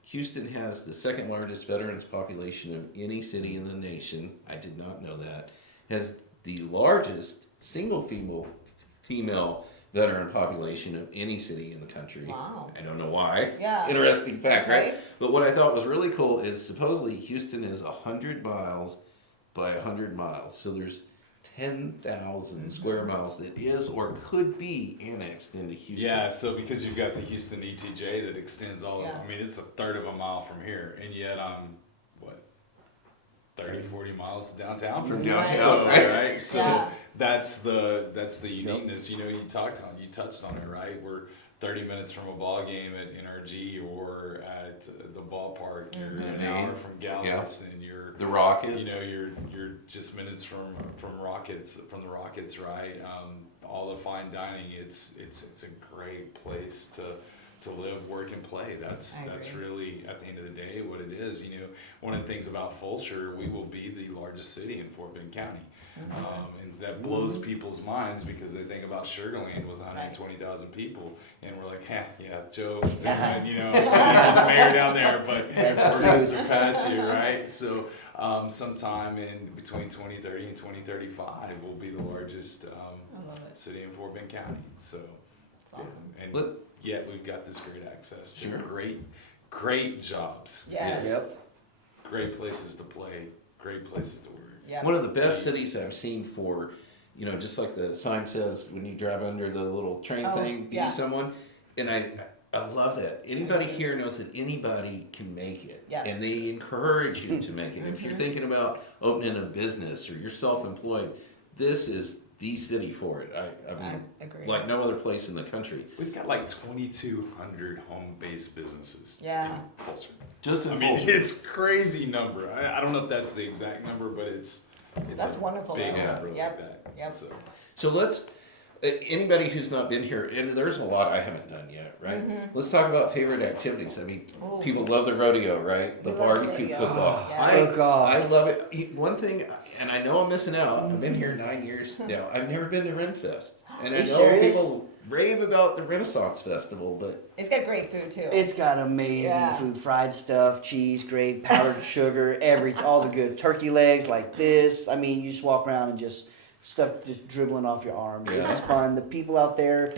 Houston has the second largest veterans population of any city in the nation. I did not know that. Has the largest single female veteran population of any city in the country. Wow. I don't know why. Yeah. Interesting fact, Okay. right? But what I thought was really cool is supposedly Houston is 100 miles by 100 miles. So there's 10,000 square miles that is or could be annexed into Houston. Yeah, so because you've got the Houston ETJ that extends all, Yeah. I mean, it's a third of a mile from here, and yet I'm, what, 30, 40 miles downtown From Right. downtown, So, right? right? So Yeah. that's the uniqueness. You know, you touched on it, right? We're 30 minutes from a ball game at NRG or at the ballpark. You're an hour from Galveston. You're The Rockets. You know, you're just minutes from the Rockets, right? All the fine dining. It's a great place to live, work, and play. That's agree. really at the end of the day what it is. You know, one of the things about Fulshear, we will be the largest city in Fort Bend County, and that blows people's minds because they think about Sugar Land with 120,000 people, and we're like, yeah, Joe, you know, the mayor down there, but we're going to surpass you, right? So sometime in between 2030 and 2035, we'll be the largest I love it. city in Fort Bend County. So, Awesome. and Look- yet we've got this great access to Sure. great jobs, Yes. Yep. great places to play, great places to work. Yep. One of the best cities I've seen for, you know, just like the sign says, when you drive under the little train Oh, thing, be yeah. someone. And I love that. Anybody here knows that anybody can make it. Yeah. And they encourage you to make it. If you're thinking about opening a business or you're self-employed, this is the city for it. I mean, I agree. like no other place in the country. We've got like 2,200 home-based businesses. Yeah. in Fulshear. Just in I mean, Fulshear. it's crazy number. I don't know if that's the exact number, but it's That's a wonderful, big though. number Yep. like that. Yep. So let's, anybody who's not been here, and there's a lot I haven't done yet, right? Let's talk about favorite activities. I mean, Ooh. people love the rodeo, right? The We love the barbecue rodeo. cook-off. Yeah. Cook-off. I love it. One thing, and I know I'm missing out, I've been here 9 years now. I've never been to Renfest. And I Are you know serious? people rave about the Renaissance Festival, but It's got great food too. It's got amazing Yeah. food, fried stuff, cheese, gravy, powdered sugar, all the good turkey legs like this. I mean, you just walk around and just stuff just dribbling off your arms. Yeah. It's fun. The people out there,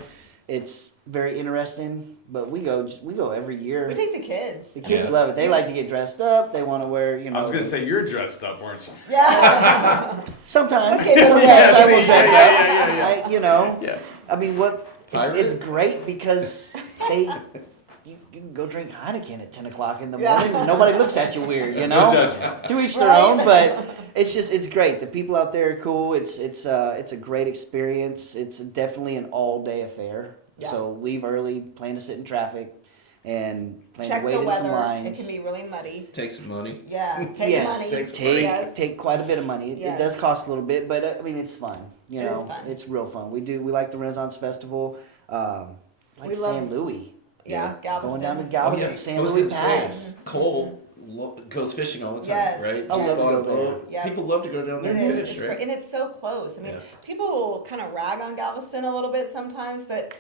it's very interesting. But we go every year. We take the kids. The kids Yeah. love it. They like to get dressed up. They want to wear, you know. I was gonna say you're dressed up, weren't you? Yeah. Sometimes, Okay, sometimes yeah, I will see, dress yeah, up. You know. yeah. I mean, it's Pirate? great because you can go drink Heineken at 10 o'clock in the Yeah. morning and nobody looks at you weird, you No know? judgment. To each their Right. own, but it's great. The people out there are cool. It's a great experience. It's definitely an all day affair. Yeah. So leave early, plan to sit in traffic, and plan Check to wait the in some weather. It lines. can be really muddy. Take some money. Yeah. Take Yes, money. take Yes. quite a bit of money. It Yes. does cost a little bit, but I mean it's fun. You It is know, fun. it's real fun. We like the Renaissance Festival. Like We San love- Louis. Yeah. Galveston. Going down to Oh, Galveston, yeah. San I was Louis gonna say, Pass. Cole goes fishing all the time, Yes. right? I Just love to bought a go there. boat. Yep. People love to go down there It and is. fish, It's right? great. And it's so close. I mean, Yeah. people kind of rag on Galveston a little bit sometimes, but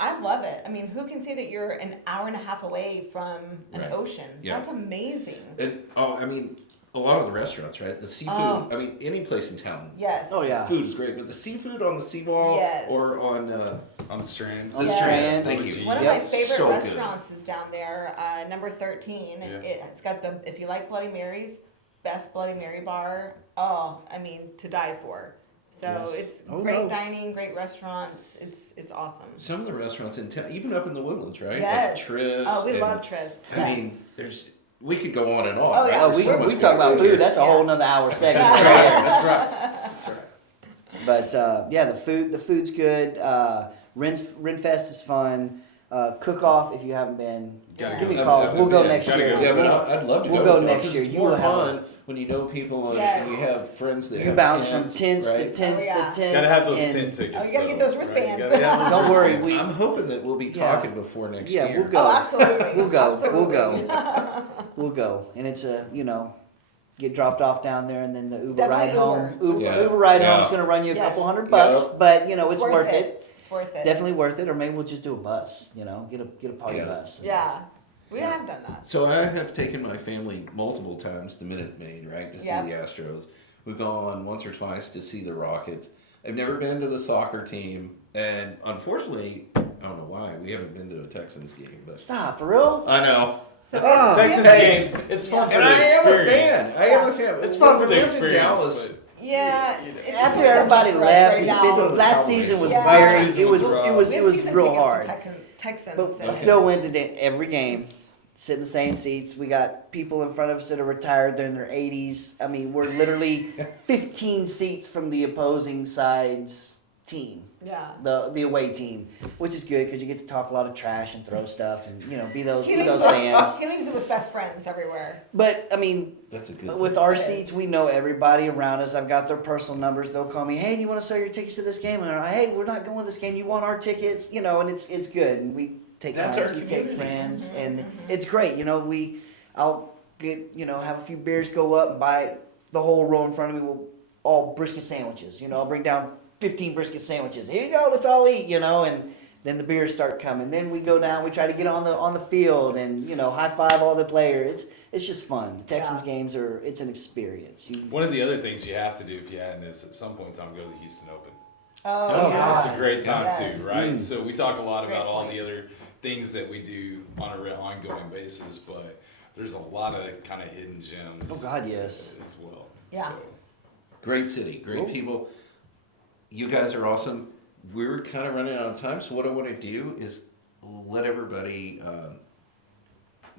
I love it. I mean, who can say that you're an hour and a half away from an Right. ocean? Yeah. That's amazing. And I mean, a lot of the restaurants, right? The seafood. Oh. I mean, any place in town. Yes. Oh yeah. Food is great, but the seafood on the seawall Yes. or on On Strand. On Yes. Strand. Thank you. One of Yep. my favorite So good. restaurants is down there, number 13. Yeah. It's got the, if you like Bloody Marys, best Bloody Mary bar. Oh, I mean, to die for. So Yes. it's Oh, great no. dining, great restaurants. It's awesome. Some of the restaurants in town, even up in the Woodlands, right? Yes. Like Tris. Oh, we and- love Tris. I Yes. mean, we could go on and on. Oh, right? yeah. Oh, There's we, so much we good talk about here. food. That's a whole nother hour segment. Yeah. right there. That's right. That's right. But yeah, the food's good. Renfest is fun. Cook Off if you haven't been. Yeah. Give me a I've call. never We'll go been. next Gotta year. go. Yeah, but I'd love to We'll go go with y'all, next 'cause year. It's You more will have fun when you know people and Yes. you have friends that You have bounce tents, from tents to right? tents Oh, yeah. to tents. Gotta have those and- tent tickets. Oh, you gotta get though, those right? wristbands. You gotta have those Don't worry, wristbands. I'm hoping that we'll be Yeah. talking before next Yeah, year. we'll go. Oh, absolutely. We'll go. We'll Absolutely. go. We'll go. And it's get dropped off down there, and then the Uber Definitely ride home. Uber. Yeah. Uber ride Yeah. home's gonna run you a Yes. couple $100, Yeah. but it's worth it. It's worth it. Definitely worth it. Or maybe we'll just do a bus. Get a party Yeah. bus. Yeah. We have done that. So I have taken my family multiple times to Minute Maid, right, to see Yep. the Astros. We've gone once or twice to see the Rockets. I've never been to the soccer team, and unfortunately, I don't know why, we haven't been to a Texans game, but Stop, for real? I know. So Oh. Texas Hey. games, it's fun for And the I am a fan. experience. I am a fan. It's fun for When the we lived in experience, Dallas, but yeah, it's After just everybody for us left, right it's now. been- last Cowboys. season was Yeah. very. Last season It was. was rough. It was. We It have was season real tickets to hard. Texans. But we and- still went to every game, sit in the same seats. We got people in front of us that are retired. They're in their 80s. I mean, we're literally 15 seats from the opposing side's team, Yeah. the away team, which is good because you get to talk a lot of trash and throw stuff and be those Feelings fans. with best friends everywhere. But I mean, that's a good with our It is. seats, we know everybody around us. I've got their personal numbers. They'll call me, hey, do you want to sell your tickets to this game? And I'm like, hey, we're not going to this game. You want our tickets? And it's good. And we take That's friends, our we take community. friends, and it's great. I'll get have a few beers, go up and buy the whole row in front of me. We'll all brisket sandwiches. I'll bring down 15 brisket sandwiches. Here you go, let's all eat. And then the beers start coming. Then we go down. We try to get on the field and high five all the players. It's just fun. The Texans Yeah. games it's an experience. one of the other things you have to do if you hadn't is at some point in time go to the Houston Open. Oh, Oh, yeah. It's a great time Yes. too, right? Mm. So we talk a lot Great about all point. the other things that we do on a real ongoing basis, but there's a lot of kind of hidden gems. Oh, God, yes. As well. Yeah. So, Great city, great Cool. people. You guys are awesome. We're kind of running out of time, so what I want to do is let everybody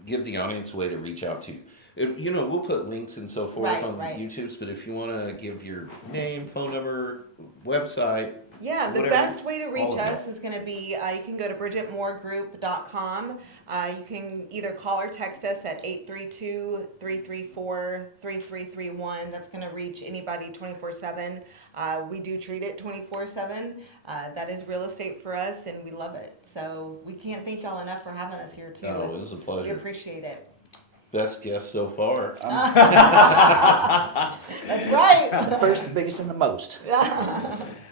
give the audience a way to reach out to you. We'll put links and so forth Right, on right. YouTube's, but if you want to give your name, phone number, website, Yeah, the Whatever, best way to all reach of us is going to be you can go to bridgetmoregroup.com. You can either call or text us at 832-334-3331. That's going to reach anybody 24/7. We do treat it 24/7. That is real estate for us, and we love it. So we can't thank y'all enough for having us here too. oh, it was a We pleasure. appreciate it. Best guest so far. That's right. The first, the biggest, and the most.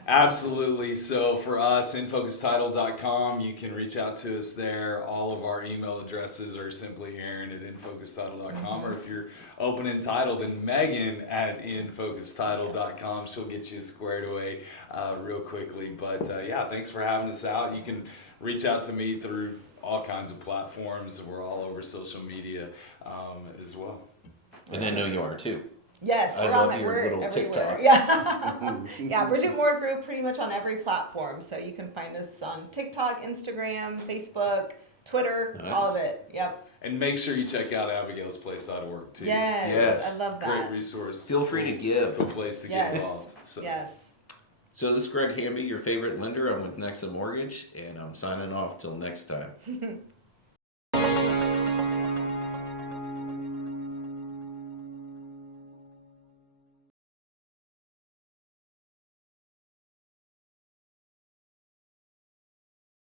absolutely. So for us, infocusttitle.com, you can reach out to us there. All of our email addresses are simply Aaron at infocusttitle.com, or if you're open and title, then Megan at infocusttitle.com. She'll get you squared away real quickly. But yeah, thanks for having us out. You can reach out to me through all kinds of platforms. We're all over social media as well. And I know you are too. Yes, I we're love on it. your We're little everywhere. TikTok. Yeah. Yeah, Bridget Moore Group pretty much on every platform. So you can find us on TikTok, Instagram, Facebook, Twitter, all of Nice. it. Yep. And make sure you check out abigailsplace.org too. Yes, Yes. I love Great that. resource. Feel free to give. Good place to Yes. get involved. So. Yes. So this is Greg Hamby, your favorite lender. I'm with Nexa Mortgage, and I'm signing off till next time.